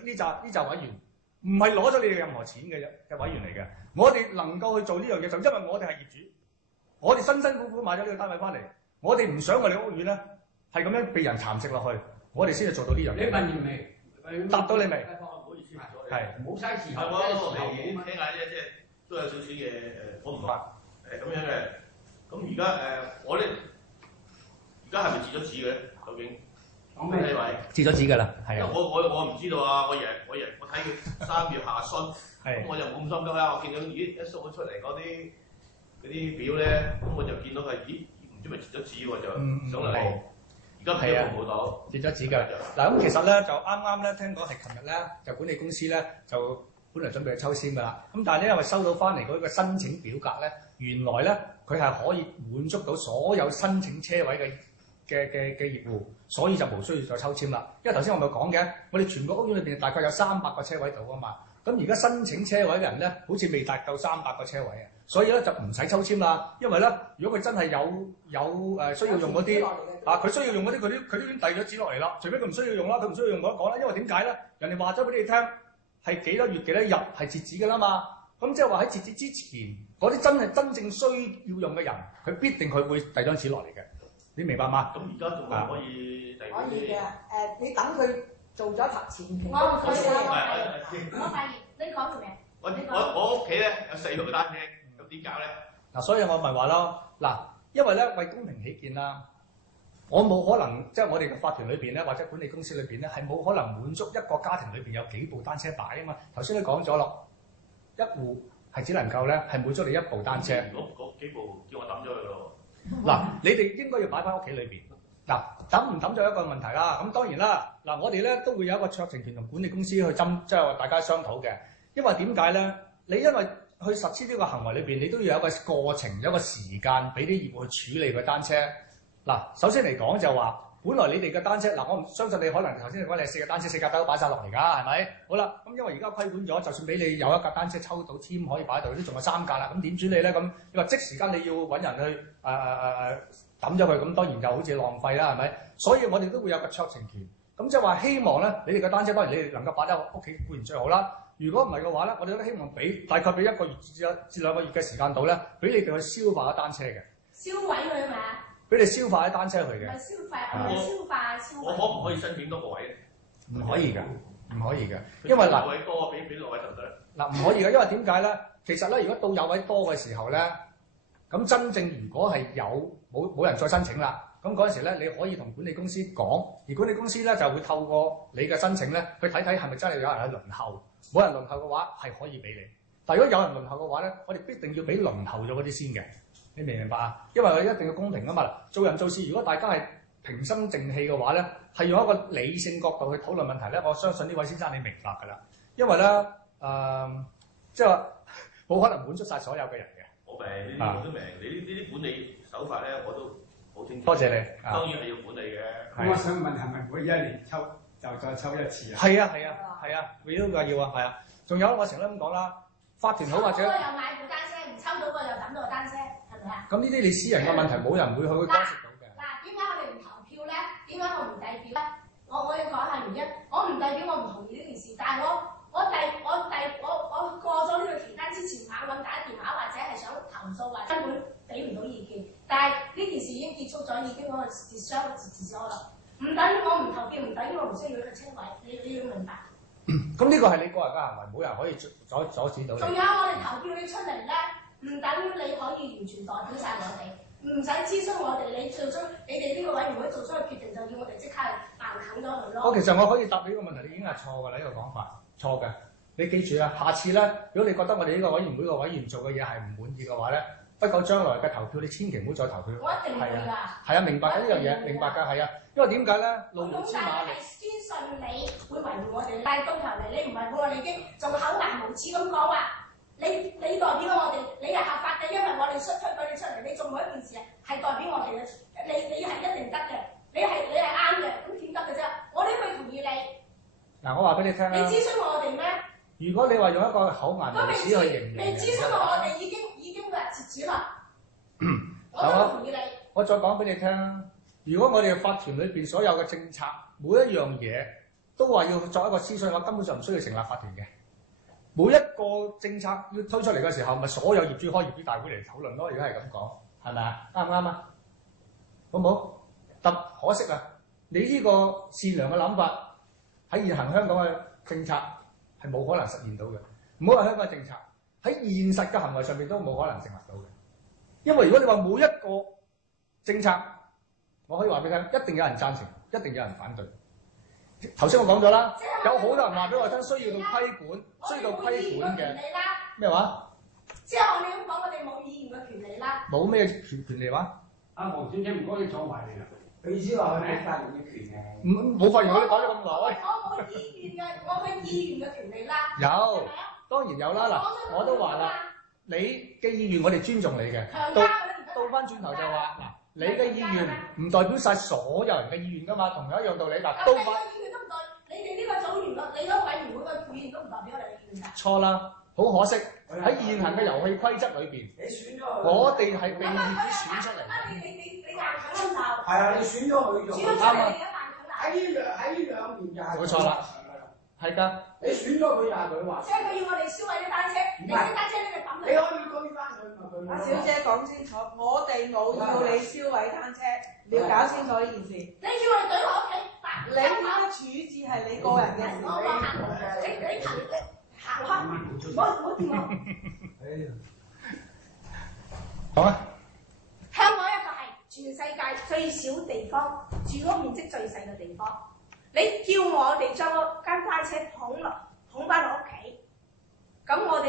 紮委員，唔係攞咗你哋任何錢嘅委員嚟嘅。我哋能夠去做呢樣嘢，就因為我哋係業主，我哋辛辛苦苦買咗呢個單位翻嚟，我哋唔想我哋屋苑咧係咁樣被人蠶食落去，我哋先至做到呢樣嘢。你問完未？答到你未？唔好意思，係冇嘥時間。係我嚟聽下啫，即係都有少少嘅我唔話咁樣嘅。咁而家我咧而家係咪截咗紙嘅咧？究竟講咩？你話截咗紙㗎啦，係啊。我唔知道啊！我睇佢3月下旬，咁我就冇咁心急啦。我見到咦一掃咗出嚟嗰啲表咧，咁我就見到佢咦唔知咪截咗紙喎，就上嚟。而家係啊，冇到截咗紙㗎。嗱咁其實咧就啱咧聽講係琴日咧就管理公司咧就本來準備去抽籤㗎啦。咁但係咧因為收到翻嚟嗰個申請表格咧，原來咧佢係可以滿足到所有申請車位嘅業戶，所以就無需要再抽籤啦。因為頭先我咪講嘅，我哋全個屋苑裏邊大概有300個車位度啊嘛。咁而家申請車位嘅人咧，好似未達夠300個車位啊，所以咧就唔使抽籤啦。因為咧，如果佢真係有需要用嗰啲佢需要用嗰啲，佢都已經遞咗紙落嚟啦。除非佢唔需要用啦，佢唔需要用冇得講啦。因為點解咧？人哋話咗俾你聽係幾多月幾多日係截止㗎啦嘛。咁即係話喺截止之前，嗰啲真正需要用嘅人，佢必定佢會遞張紙落嚟嘅。你明白嗎？咁而家仲可以遞可以嘅。你等佢做咗頭前期。我發現你講完未？我屋企咧有4部單車，咁點搞咧？嗱，所以我咪話咯，嗱，因為咧為公平起見啦，我冇可能即係我哋嘅法團裏邊咧，或者管理公司裏邊咧，係冇可能滿足一個家庭裏邊有幾部單車擺啊嘛。頭先都講咗咯，一戶係只能夠咧係滿足你1部單車。如果嗰幾部叫我抌咗佢咯。嗱，你哋應該要擺翻屋企裏邊。嗱，抌唔抌就一個問題啦。咁當然啦，嗱，我哋咧都會有一個酌情權同管理公司去即係話大家商討嘅。因為點解咧？你因為去實施呢個行為裏邊，你都要有一個過程，有一個時間俾啲業戶去處理個單車。嗱，首先嚟講就話，本來你哋嘅單車，嗱，我唔相信你可能頭先你講你4架單車4架都擺晒落嚟㗎，係咪？好啦，咁因為而家規管咗，就算俾你有1架單車抽到籤可以擺喺度，都仲有3架啦。咁點處理咧？咁你話即時間你要揾人去抌咗佢，咁當然就好似浪費啦，係咪？所以我哋都會有個酌情權。咁即係話希望咧，你哋嘅單車當然你哋能夠擺喺屋企固然最好啦。如果唔係嘅話咧，我哋都希望大概俾1個月至2個月嘅時間度咧，俾你哋去消化單車嘅。燒毀佢啊嘛！俾你消化啲單車去嘅。唔係消化，我可唔可以申請多個位咧？唔可以㗎，唔可以㗎，因為嗱，位多俾6位得唔得咧？嗱，唔可以㗎，因為點解咧？其實咧，如果到有位多嘅時候咧，咁真正如果係冇人再申請啦。咁嗰陣時咧，你可以同管理公司講，而管理公司咧就會透過你嘅申請咧，去睇睇係咪真係有人喺輪候。冇人輪候嘅話，係可以俾你。但係如果有人輪候嘅話咧，我哋必定要俾輪候咗嗰啲先嘅。你明唔明白啊？因為佢一定要公平啊嘛。做人做事，如果大家係平心靜氣嘅話咧，係用一個理性角度去討論問題咧，我相信呢位先生你明白㗎啦。因為咧即係話冇可能滿足晒所有嘅人嘅。我明呢啲我都明，你呢啲管理手法咧我都好清楚。多謝你。當然係要管理嘅。我想問係咪每一年抽就再抽一次啊？係啊，會都要啊，係啊。仲有我成日都咁講啦，法團好或者。抽到又買部單車，唔抽到個又抌到個單車，係咪啊？咁呢啲你私人嘅問題，冇人會去干涉到嘅。嗱，點解我哋唔投票咧？點解我唔遞表咧？我要講下原因。我唔遞表，我唔同意呢件事。但係我過咗呢個期間之前，猛咁打電話或者係想投訴，或者根本俾唔到意見。但係呢件事已經結束咗，已經嗰個截傷截咗啦。唔等於我唔投票，唔等於我唔需要呢個稱謂。你要明白。咁呢個係你個人嘅行為，冇人可以阻止到你。仲有我哋投票你出嚟咧，唔等於你可以完全代表晒我哋，唔使諮詢我哋，你做出你哋呢個委員會做出個決定，就要我哋即刻硬啃咗佢咯。其實我可以答你呢個問題，你已經係錯㗎啦，呢個講法錯嘅。你記住啦，下次咧，如果你覺得我哋呢個委員會個委員做嘅嘢係唔滿意嘅話咧，不久將來嘅投票，你千祈唔好再投票。我一定會㗎。係啊，明白呢樣嘢，明白㗎，係啊。因為點解咧？路無知馬力。係堅信你會維護我哋，但係到頭嚟你唔維護我哋，已經仲厚顏無恥咁講話，你代表我哋，你係合法嘅，因為我哋推佢哋出嚟，你做每一件事係代表我哋嘅，你係一定得嘅，你係啱嘅，咁點得嘅啫？我哋會同意你。嗱，我話俾你聽啦。你諮詢我哋咩？如果你話用一個厚顏無恥去形容，你諮詢我哋已經話截止啦。我都同意你。我再講俾你聽，如果我哋法團裏邊所有嘅政策，每一樣嘢都話要作一個諮詢，我根本上唔需要成立法團嘅。每一個政策要推出嚟嘅時候，咪所有業主開業主大會嚟討論咯。如果係咁講，係咪啊？啱唔啱啊？好唔好？但可惜啊，你呢個善良嘅諗法喺現行香港嘅政策係冇可能實現到嘅。唔好話香港嘅政策，喺現實嘅行為上面都冇可能成立到嘅。因為如果你話每一個政策，我可以話俾你聽，一定有人贊成，一定有人反對。頭先我講咗啦，有好多人話俾我聽，需要到規管，需要到規管嘅咩話？即係我哋咁講，我哋冇議員嘅權利啦。冇咩權利話？阿黃小姐唔該你坐埋嚟啦。佢意思話佢冇發言嘅權嘅。冇發言，我哋講咗咁耐。我冇議員嘅，我嘅議員嘅權利啦。有，當然有啦。嗱，我都話啦，你嘅意願我哋尊重你嘅。倒翻轉頭就話嗱，你嘅意願唔代表晒所有人嘅意願㗎嘛，同樣一樣道理。嗱，倒翻。你哋呢個組員你嗰個委員會嘅議員都唔代表我哋嘅意願㗎。錯啦，好可惜喺現行嘅遊戲規則裏邊，我哋係被業主選出嚟。你硬啃就係啊，你選咗佢做啱啊！喺呢兩年就係冇錯啦，係㗎。你選咗佢就係佢話。即係佢要我哋銷毀啲單車，你啲單車你哋抌嚟。你可以推翻佢咪佢。阿小姐講清楚，我哋冇要你銷毀單車，你要搞清楚呢件事。你叫我哋懟我屋企。你點樣處置係你個人嘅事。你行開，唔好掂我。好啊。香港一個係全世界最小地方，住屋面積最細嘅地方。你叫我哋將嗰間單車捧翻落屋企，咁我哋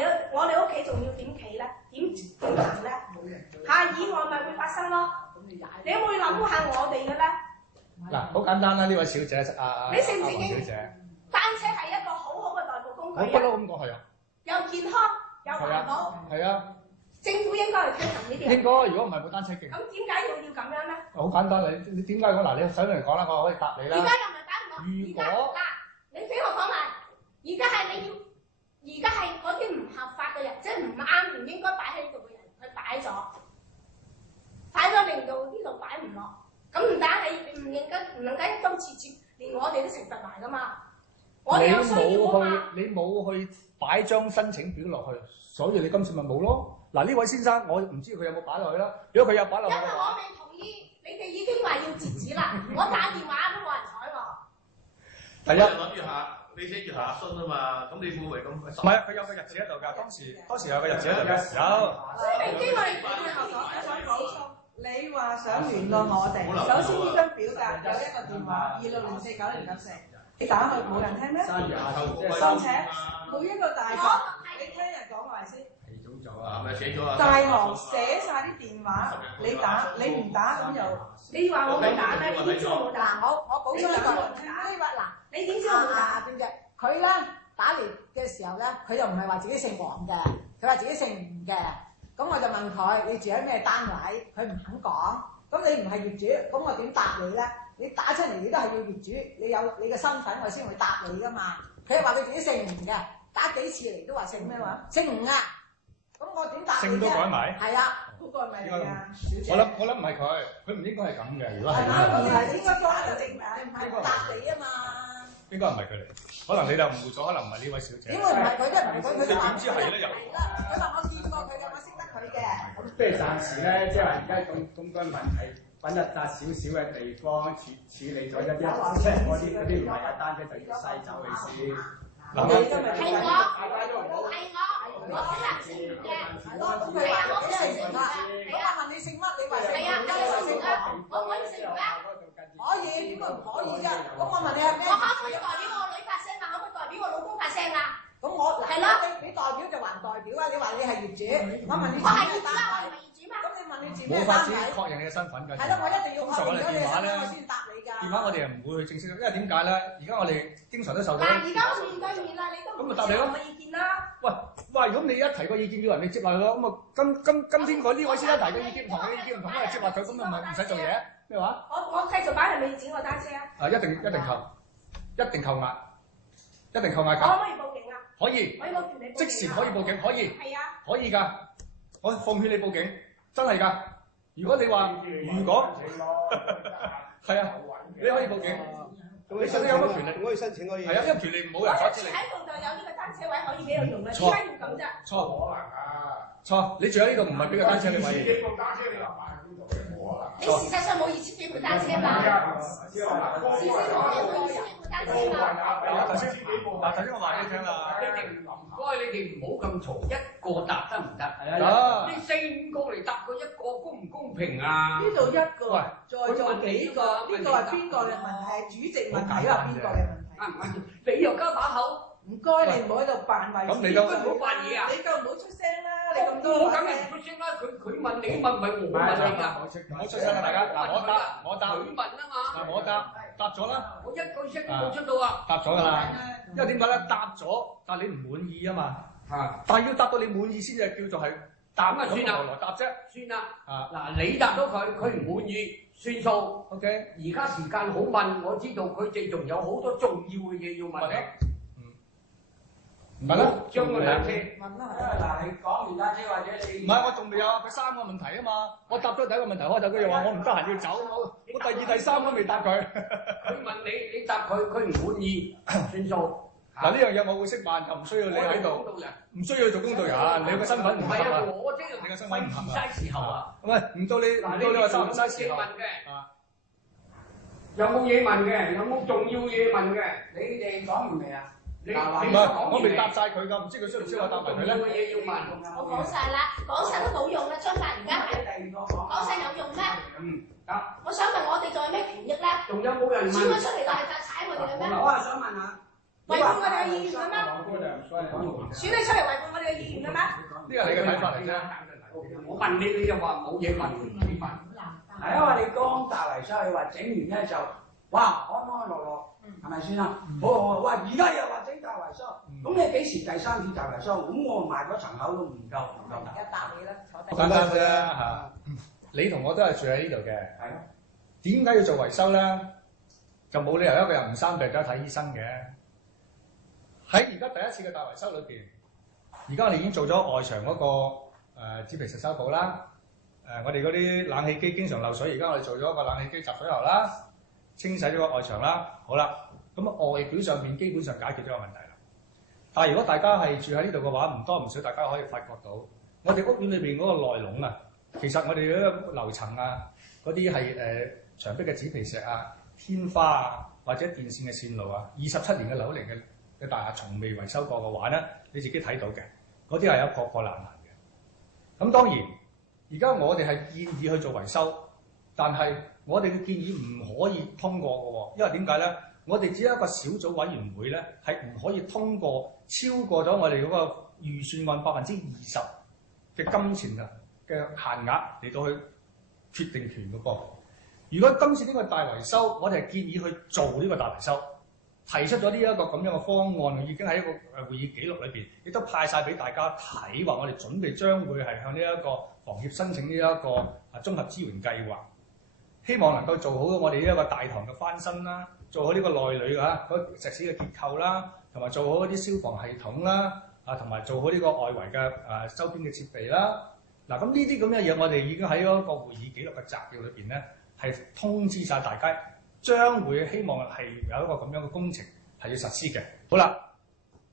屋企仲要點企咧？點行咧？下意外咪會發生咯。你會諗下我哋嘅咧？嗱，好簡單啦，呢位小姐你承唔承認小姐，單車係一個好好嘅代步工具？我不嬲咁講係啊，又健康又環保。係啊，政府應該去推行呢啲。應該，如果唔係冇單車徑。咁點解要咁樣咧？好簡單，你點解講嗱？你上嚟講啦，我可以答你啦。而家又唔係答我。如果嗱，你俾我講埋，而家係你要，而家係嗰啲唔合法嘅人，即係唔啱，唔應該擺喺呢度嘅人，佢擺咗令到呢度擺唔落。咁唔單係唔能夠一刀切，連我哋都懲罰埋噶嘛。我哋有需要啊嘛。你冇去擺張申請表落去，所以你今次咪冇咯。嗱，呢位先生，我唔知佢有冇擺落去啦。如果佢有擺落去嘅話，因為我未同意，你哋已經話要截止啦。我打電話都冇人睬我。第一諗住你寫住下信啊嘛，咁你會唔會咁？唔係啊，佢有個日子喺度㗎。當時有個日子喺度㗎。有。所以未經我哋你話想聯絡我哋，首先呢張表格有一個電話26049094，你打去冇人聽咩？況且每一個大學，你聽人講埋先。係咪寫咗啊？大行寫晒啲電話，你打，你唔打咁就你話我冇打咩？你點知我冇打？我補充一句，呢位嗱，你點知我冇打？點啫？佢咧打嚟嘅時候咧，佢又唔係話自己姓黃嘅，佢話自己姓吳嘅。咁我就問佢：你住喺咩單位？佢唔肯講。咁你唔係業主，咁我點答你咧？你打出嚟你都係要業主，你有你嘅身份，我先會答你噶嘛。佢又話佢自己姓吳嘅，打幾次嚟都話姓咩話？姓吳啊！咁我點答你啫？姓都改埋。係啊，嗰個係咪你啊？小姐。我諗唔係佢唔應該係咁嘅。如果係係嘛？唔係應該講就證明唔係答你啊嘛。應該唔係佢嚟，可能你就誤會咗，可能唔係呢位小姐。點會唔係佢啫？唔係佢，佢點知係咧又？係啦，佢話我見過佢嘅，我識得佢嘅。咁即係暫時咧，即係話而家咁多問題，揾一笪少少嘅地方處理咗一啲，即係嗰啲唔係嘅單車就要篩走佢先。係我今日姓吳嘅，係啊，我姓吳啊，咁我問你姓乜？你話姓係啊，我姓吳啊，我可以姓吳咩？可以，點解唔可以啫？咁我問你係咩？我可唔可以代表我女發聲啊？可唔可以代表我老公發聲啊？咁我係啦，你代表就還代表啊！你話你係業主，我問你我係業主啊，我係業主嘛。咁你問你住冇法子咩單位？確認你嘅身份㗎。係咯，我一定要確認咗你嘅身份，我先答你㗎。電話我哋又唔會去正式，因為點解咧？而家我哋經常都受到。嗱，而家我面對面啦，你都唔接受我嘅意見啦。喂，如果你一提個意見要人哋接納佢咯，咁啊今天佢呢位先生提嘅意見唔同，你意見唔同，我係接納佢，咁咪唔使做嘢咩話？我繼續擺係咪剪我單車啊？啊，一定扣，一定扣押，一定扣押㗎。我可唔可以報警啊？可以，我有冇權利報警啊？即時可以報警，可以。係啊。可以㗎，我奉勸你報警，真係㗎。如果你話如果係啊，你可以報警。你想有乜權利？可以申請可以。係啊，因為權利冇人阻止你。喺度就有呢個單車位可以俾佢用嘅，點解要咁啫？錯，你住喺呢度唔係俾個單車你位。你事實上冇2000幾部單車嘛？事實上冇2000幾部單車嘛？頭先我話俾你聽啦。唔該，你哋唔好咁嘈，一個答得唔得？啊！呢4、5個嚟答佢一個，公唔公平啊？呢度一個，再幾個，呢個係邊個嘅問題？係主席問題啊？邊個嘅問題？啱唔啱？你又加把口，唔該，你唔好喺度扮位。咁你都唔好扮嘢啊！你夠唔好出聲啦！你咁多我梗係唔出聲啦，佢問你問，唔係我問你㗎。唔好出聲啦，大家。嗱，我答。佢問啊嘛。嗱，我答咗啦。我一句聲都冇出到啊！答咗㗎啦。因為點解咧？答咗，但係你唔滿意啊嘛。嚇！但係要答到你滿意先至叫做係答啊，算啦，來答啫。算啦。啊！嗱，你答咗佢，佢唔滿意，算數。 OK。而家時間好問，我知道佢哋仲有好多重要嘅嘢要問你。唔係啦，將個單車問啦。嗱，你講完單車或者你唔係，我仲未有佢3個問題啊嘛。我答咗第一個問題開頭，佢又話我唔得閒要走，我第2、第3都未答佢。佢問你，你答佢，佢唔滿意，算數。嗱，呢樣嘢我會識辦，又唔需要你喺度，唔需要做公道人，你個身份唔合啊。我即係你個身份唔合啊。嘥時候啊！唔係，唔到你話嘥唔嘥時候。有冇嘢問嘅？有冇重要嘢問嘅？你哋講完未啊？唔係，我未答晒佢㗎，唔知佢需唔需要我答埋佢咧？有嘢要問。我講晒啦，講晒都冇用啦，張發而家係講晒有用咩？我想問我哋仲有咩權益咧？仲有冇人問？選咗出嚟就係踩我哋嘅咩？我係想問下，違背我哋嘅意願嘅咩？選你出嚟違背我哋嘅意願嘅咩？呢個係你嘅睇法嚟啫。我問你，你就話冇嘢問，唔問。係因為你剛大維修，你話整完咧就哇安安樂樂，係咪先啊？好，哇！而家又話整大維修，咁你幾時第3次大維修？咁我賣嗰層樓都唔夠而家答你啦，坐低。簡單啫嚇，你同我都係住喺呢度嘅。係咯。點解要做維修咧？就冇理由一個人唔生病走去睇醫生嘅。喺而家第一次嘅大維修裏邊，而家我哋已經做咗外牆嗰個紙皮實修補啦。我哋嗰啲冷氣機經常漏水，而家我哋做咗個冷氣機集水喉啦，清洗咗個外牆啦。好啦，咁外表上面基本上解決咗個問題啦。但係如果大家係住喺呢度嘅話，唔多唔少，大家可以發覺到，我哋屋苑裏邊嗰個內籠啊，其實我哋嗰個樓層啊，嗰啲係牆壁嘅紙皮石啊、天花啊，或者電線嘅線路啊，27年嘅樓齡嘅大廈從未維修過嘅話咧，你自己睇到嘅，嗰啲係有破破爛爛嘅。咁當然。而家我哋係建議去做維修，但係我哋嘅建議唔可以通過嘅喎，因為點解咧？我哋只有一個小組委員會咧，係唔可以通過超過咗我哋嗰個預算案20%嘅金錢啊嘅限額嚟到去決定權嘅噃。如果今次呢個大維修，我哋係建議去做呢個大維修，提出咗呢一個咁樣嘅方案，已經喺一個會議記錄裏邊，亦都派晒俾大家睇，話我哋準備將會係向呢一個房協申請呢一個綜合支援計劃，希望能夠做好我哋呢一個大堂嘅翻新啦，做好呢個內裏嗰石屎嘅結構啦，同埋做好一啲消防系統啦，同埋做好呢個外圍嘅周邊嘅設備啦。嗱，咁呢啲咁嘅嘢，我哋已經喺嗰個會議記錄嘅摘要裏邊咧，係通知晒大家，將會希望係有一個咁樣嘅工程係要實施嘅。好啦，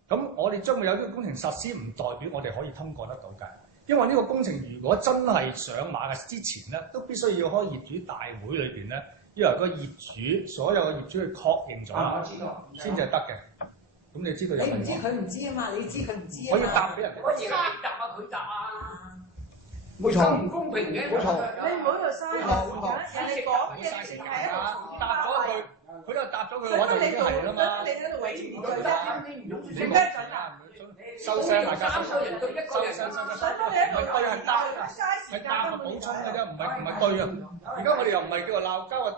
咁我哋將會有呢個工程實施，唔代表我哋可以通過得到㗎。因為呢個工程如果真係上馬嘅之前咧，都必須要開業主大會裏邊咧，要由個業主所有嘅業主去確認咗，我知道，先至係得嘅。咁你知道有冇？你唔知佢唔知啊嘛，你知佢唔知啊嘛。我要答俾人哋。嗰嘢你答啊，佢答啊。冇錯，唔公平嘅。冇錯。你唔好喺度嘥時間，你講嘅淨係喺度答咗佢，佢都係答咗佢嘅話就已經係啦嘛。你喺度維持佢答你唔用你咩準啊？收聲大家。3個人對1個人，係對係答，係答同補充嘅啫，唔係對啊。而家我哋又唔係叫做鬧交，係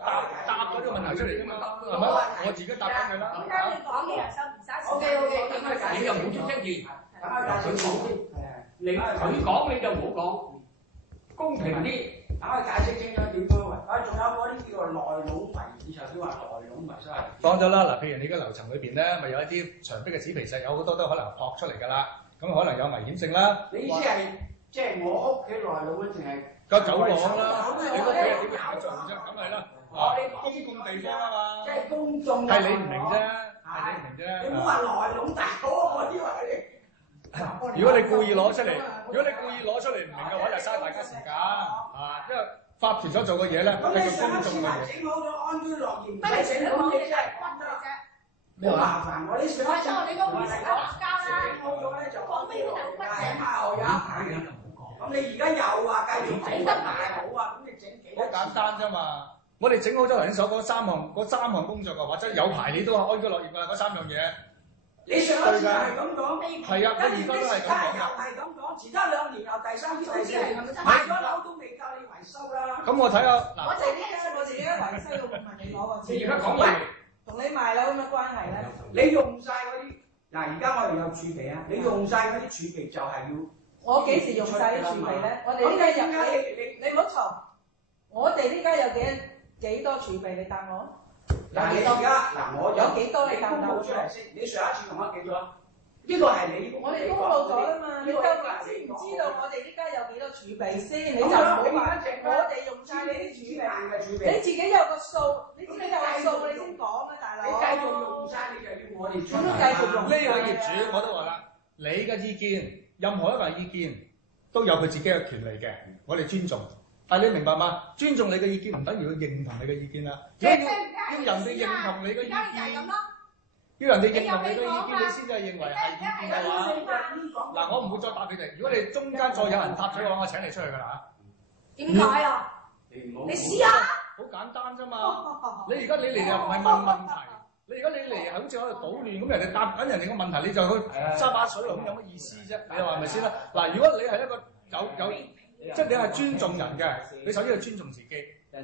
答咗呢個問題出嚟㗎嘛，係咪？我自己答緊佢啦。點解你講嘅人收唔嘥時間 OK， 你又唔好做一言，等佢解釋先。你佢講你就唔好講，公平啲。等佢解釋清楚點樣維。仲有嗰啲叫做內籠維，以前都話內籠維修係。講咗啦，嗱，譬如你嘅樓層裏邊咧，咪有一啲牆壁嘅紙皮石，有好多都可能撲出嚟㗎啦，咁可能有危險性啦。你意思係即係我屋企內籠咧，淨係個走廊啦，你屋企係點搞做啫？咁係啦，公共地方啊嘛，即係公眾。係你唔明啫，係你唔明啫。你唔好話內籠大佬，我以為你。如果你故意攞出嚟，唔明嘅話，就嘥大家時間啊！因為法團所做嘅嘢咧，係個公眾嘅嘢。整好咗安居樂業，唔係整好嘢啫，好麻煩。我啲上一次你個會成日打交啦，整好咗咧就講咩都冇乜嘢，後有一排嘅就唔好講。咁你而家又話繼續整得大好啊？咁你整幾？好簡單啫嘛！我哋整好咗頭先所講三項工作嘅話，即係有排你都話安居樂業㗎嗰3樣嘢。你上一次係咁講，係啊，我而家都係咁講。又係咁講，前得2年又第3次、第4次，買咗樓都未夠你維修啦。咁我睇下嗱，我哋而家維修都唔問你攞個錢。你而家講乜？同你賣樓有乜關係咧？你用晒嗰啲嗱，而家我哋有儲備啊，你用晒嗰啲儲備就係要。我幾時用晒啲儲備咧？我哋呢家有你唔好嘈，我哋呢家有幾多儲備？你答我。嗱，你而家嗱，我有幾多你公佈出嚟先？你上一次同我幾多？呢個係你我哋公佈咗啦嘛。你究竟知唔知道我哋呢家有幾多儲備先？你就唔好話我哋用晒你啲儲備，你自己有個數，你自己有個數你先講啊，大佬。你繼續用晒，你就要我哋咁樣繼續用。呢位業主我都話啦，你嘅意見，任何一個意見都有佢自己嘅權利嘅，我哋尊重。但係你明白嗎？尊重你嘅意見唔等於要認同你嘅意見啦。要人哋認同你嘅意見，要人哋認同你嘅意見，你先至係認為係意見嘅話。嗱，我唔會再答你哋。如果你中間再有人插嘴嘅話，我請你出去㗎啦嚇。點解啊？你試下。好簡單啫嘛！你而家你嚟又唔係問問題，你而家你嚟係好似喺度搗亂咁，人哋答緊人哋嘅問題，你就去沙把水咁有乜意思啫？你話係咪先啦？嗱，如果你係一個有即係你係尊重人嘅，你首先要尊重自己，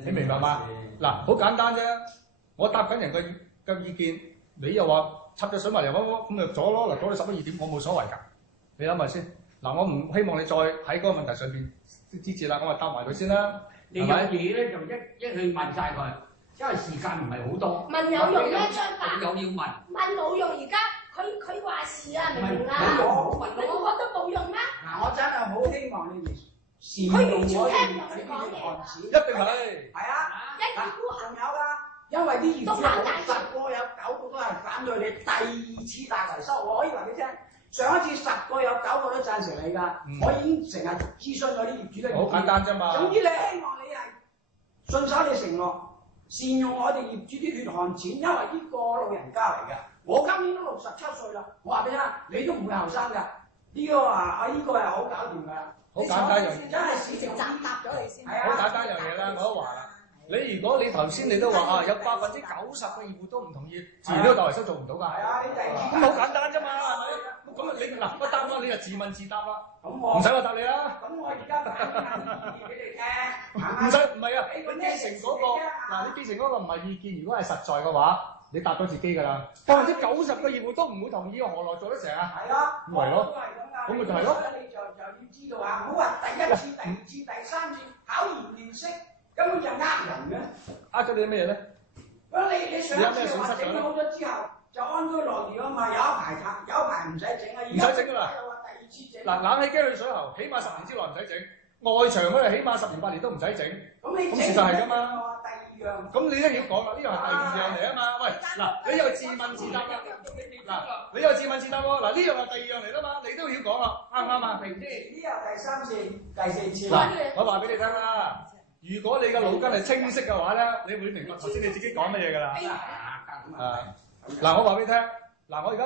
你明白嗎？嗱，好簡單啫。我答緊人嘅意見，你又話插隻水埋嚟，咁咪阻咯，嗱阻你11、2點，我冇所謂㗎。你諗下先。嗱，我唔希望你再喺嗰個問題上邊枝節啦，我咪答埋佢先啦。你有嘢咧就一去問晒佢，因為時間唔係好多。問有用咩張達？有要問。問冇用，而家佢話事啊，明唔明啊？你覺得冇用咩？嗱，我真係好希望你哋。佢完全聽唔到你講嘢，一定係。係啊，仲有啦，因為啲業主10個有9個都係反對你第2次大維修。我可以話你聽，上一次10個有9個都贊成你㗎。我已經成日諮詢嗰啲業主嘅意見。好簡單啫嘛。總之你希望你係信守你承諾，善用我哋業主啲血汗錢，因為呢個老人家嚟㗎。我今年都67歲啦，我話俾你聽，你都唔會後生㗎。呢個話呢個係好搞掂㗎。好簡單樣嘢，真係事情答咗你先。好簡單樣嘢啦，我都話啦。你如果你頭先你都話啊，有90%嘅業戶都唔同意，自然呢個大維修做唔到㗎。係啊，咁好簡單啫嘛，係咪？咁啊，你嗱個答案你就自問自答啦。唔使我答你啦。咁我而家講意見俾你聽。唔係啊，你變成嗰個嗱，你變成嗰個唔係意見。如果係實在嘅話，你答咗自己㗎啦。90%嘅業戶都唔會同意，何來做得成啊？係啊，咪咯，都係咁㗎。咁咪就係咯。你就要知道啊，唔好話第一次、第二次、第三次考驗練識，根本就呃人嘅。呃咗你啲咩咧？咁你上一次話整好咗之後，就安居樂業啊嘛，有一排唔使整啊，唔使整㗎啦。又話第二次整。嗱，冷氣機去水喉，起碼10年之內唔使整，外牆嗰度起碼10年8年都唔使整。咁事實係㗎嘛。第二樣。咁你都要講啦，呢樣係第二樣嚟啊嘛。喂，嗱，你又自問自答啦。嗱，你又自問自答喎。嗱，呢樣係第二樣嚟啦嘛，你都要講啦，啱唔啱啊？明知呢又第三次、第四次。嗱，我話俾你聽啦，如果你嘅腦筋係清晰嘅話咧，你會明白頭先你自己講乜嘢㗎啦。嗱，我話俾你聽，嗱，我而家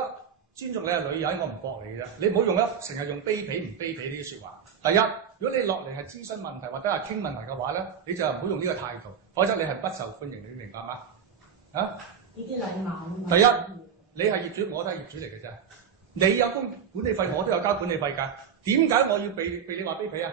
尊重你係女人，我唔駁你嘅啫。你唔好用成日用卑鄙唔卑鄙呢啲説話。第一，如果你落嚟係諮詢問題或者係傾問題嘅話咧，你就唔好用呢個態度，否則你係不受歡迎，你明白嗎？啊？呢啲禮貌。第一，你係業主，我都係業主嚟嘅啫。你有供管理費，我都有交管理費㗎。點解我要被你話卑鄙啊？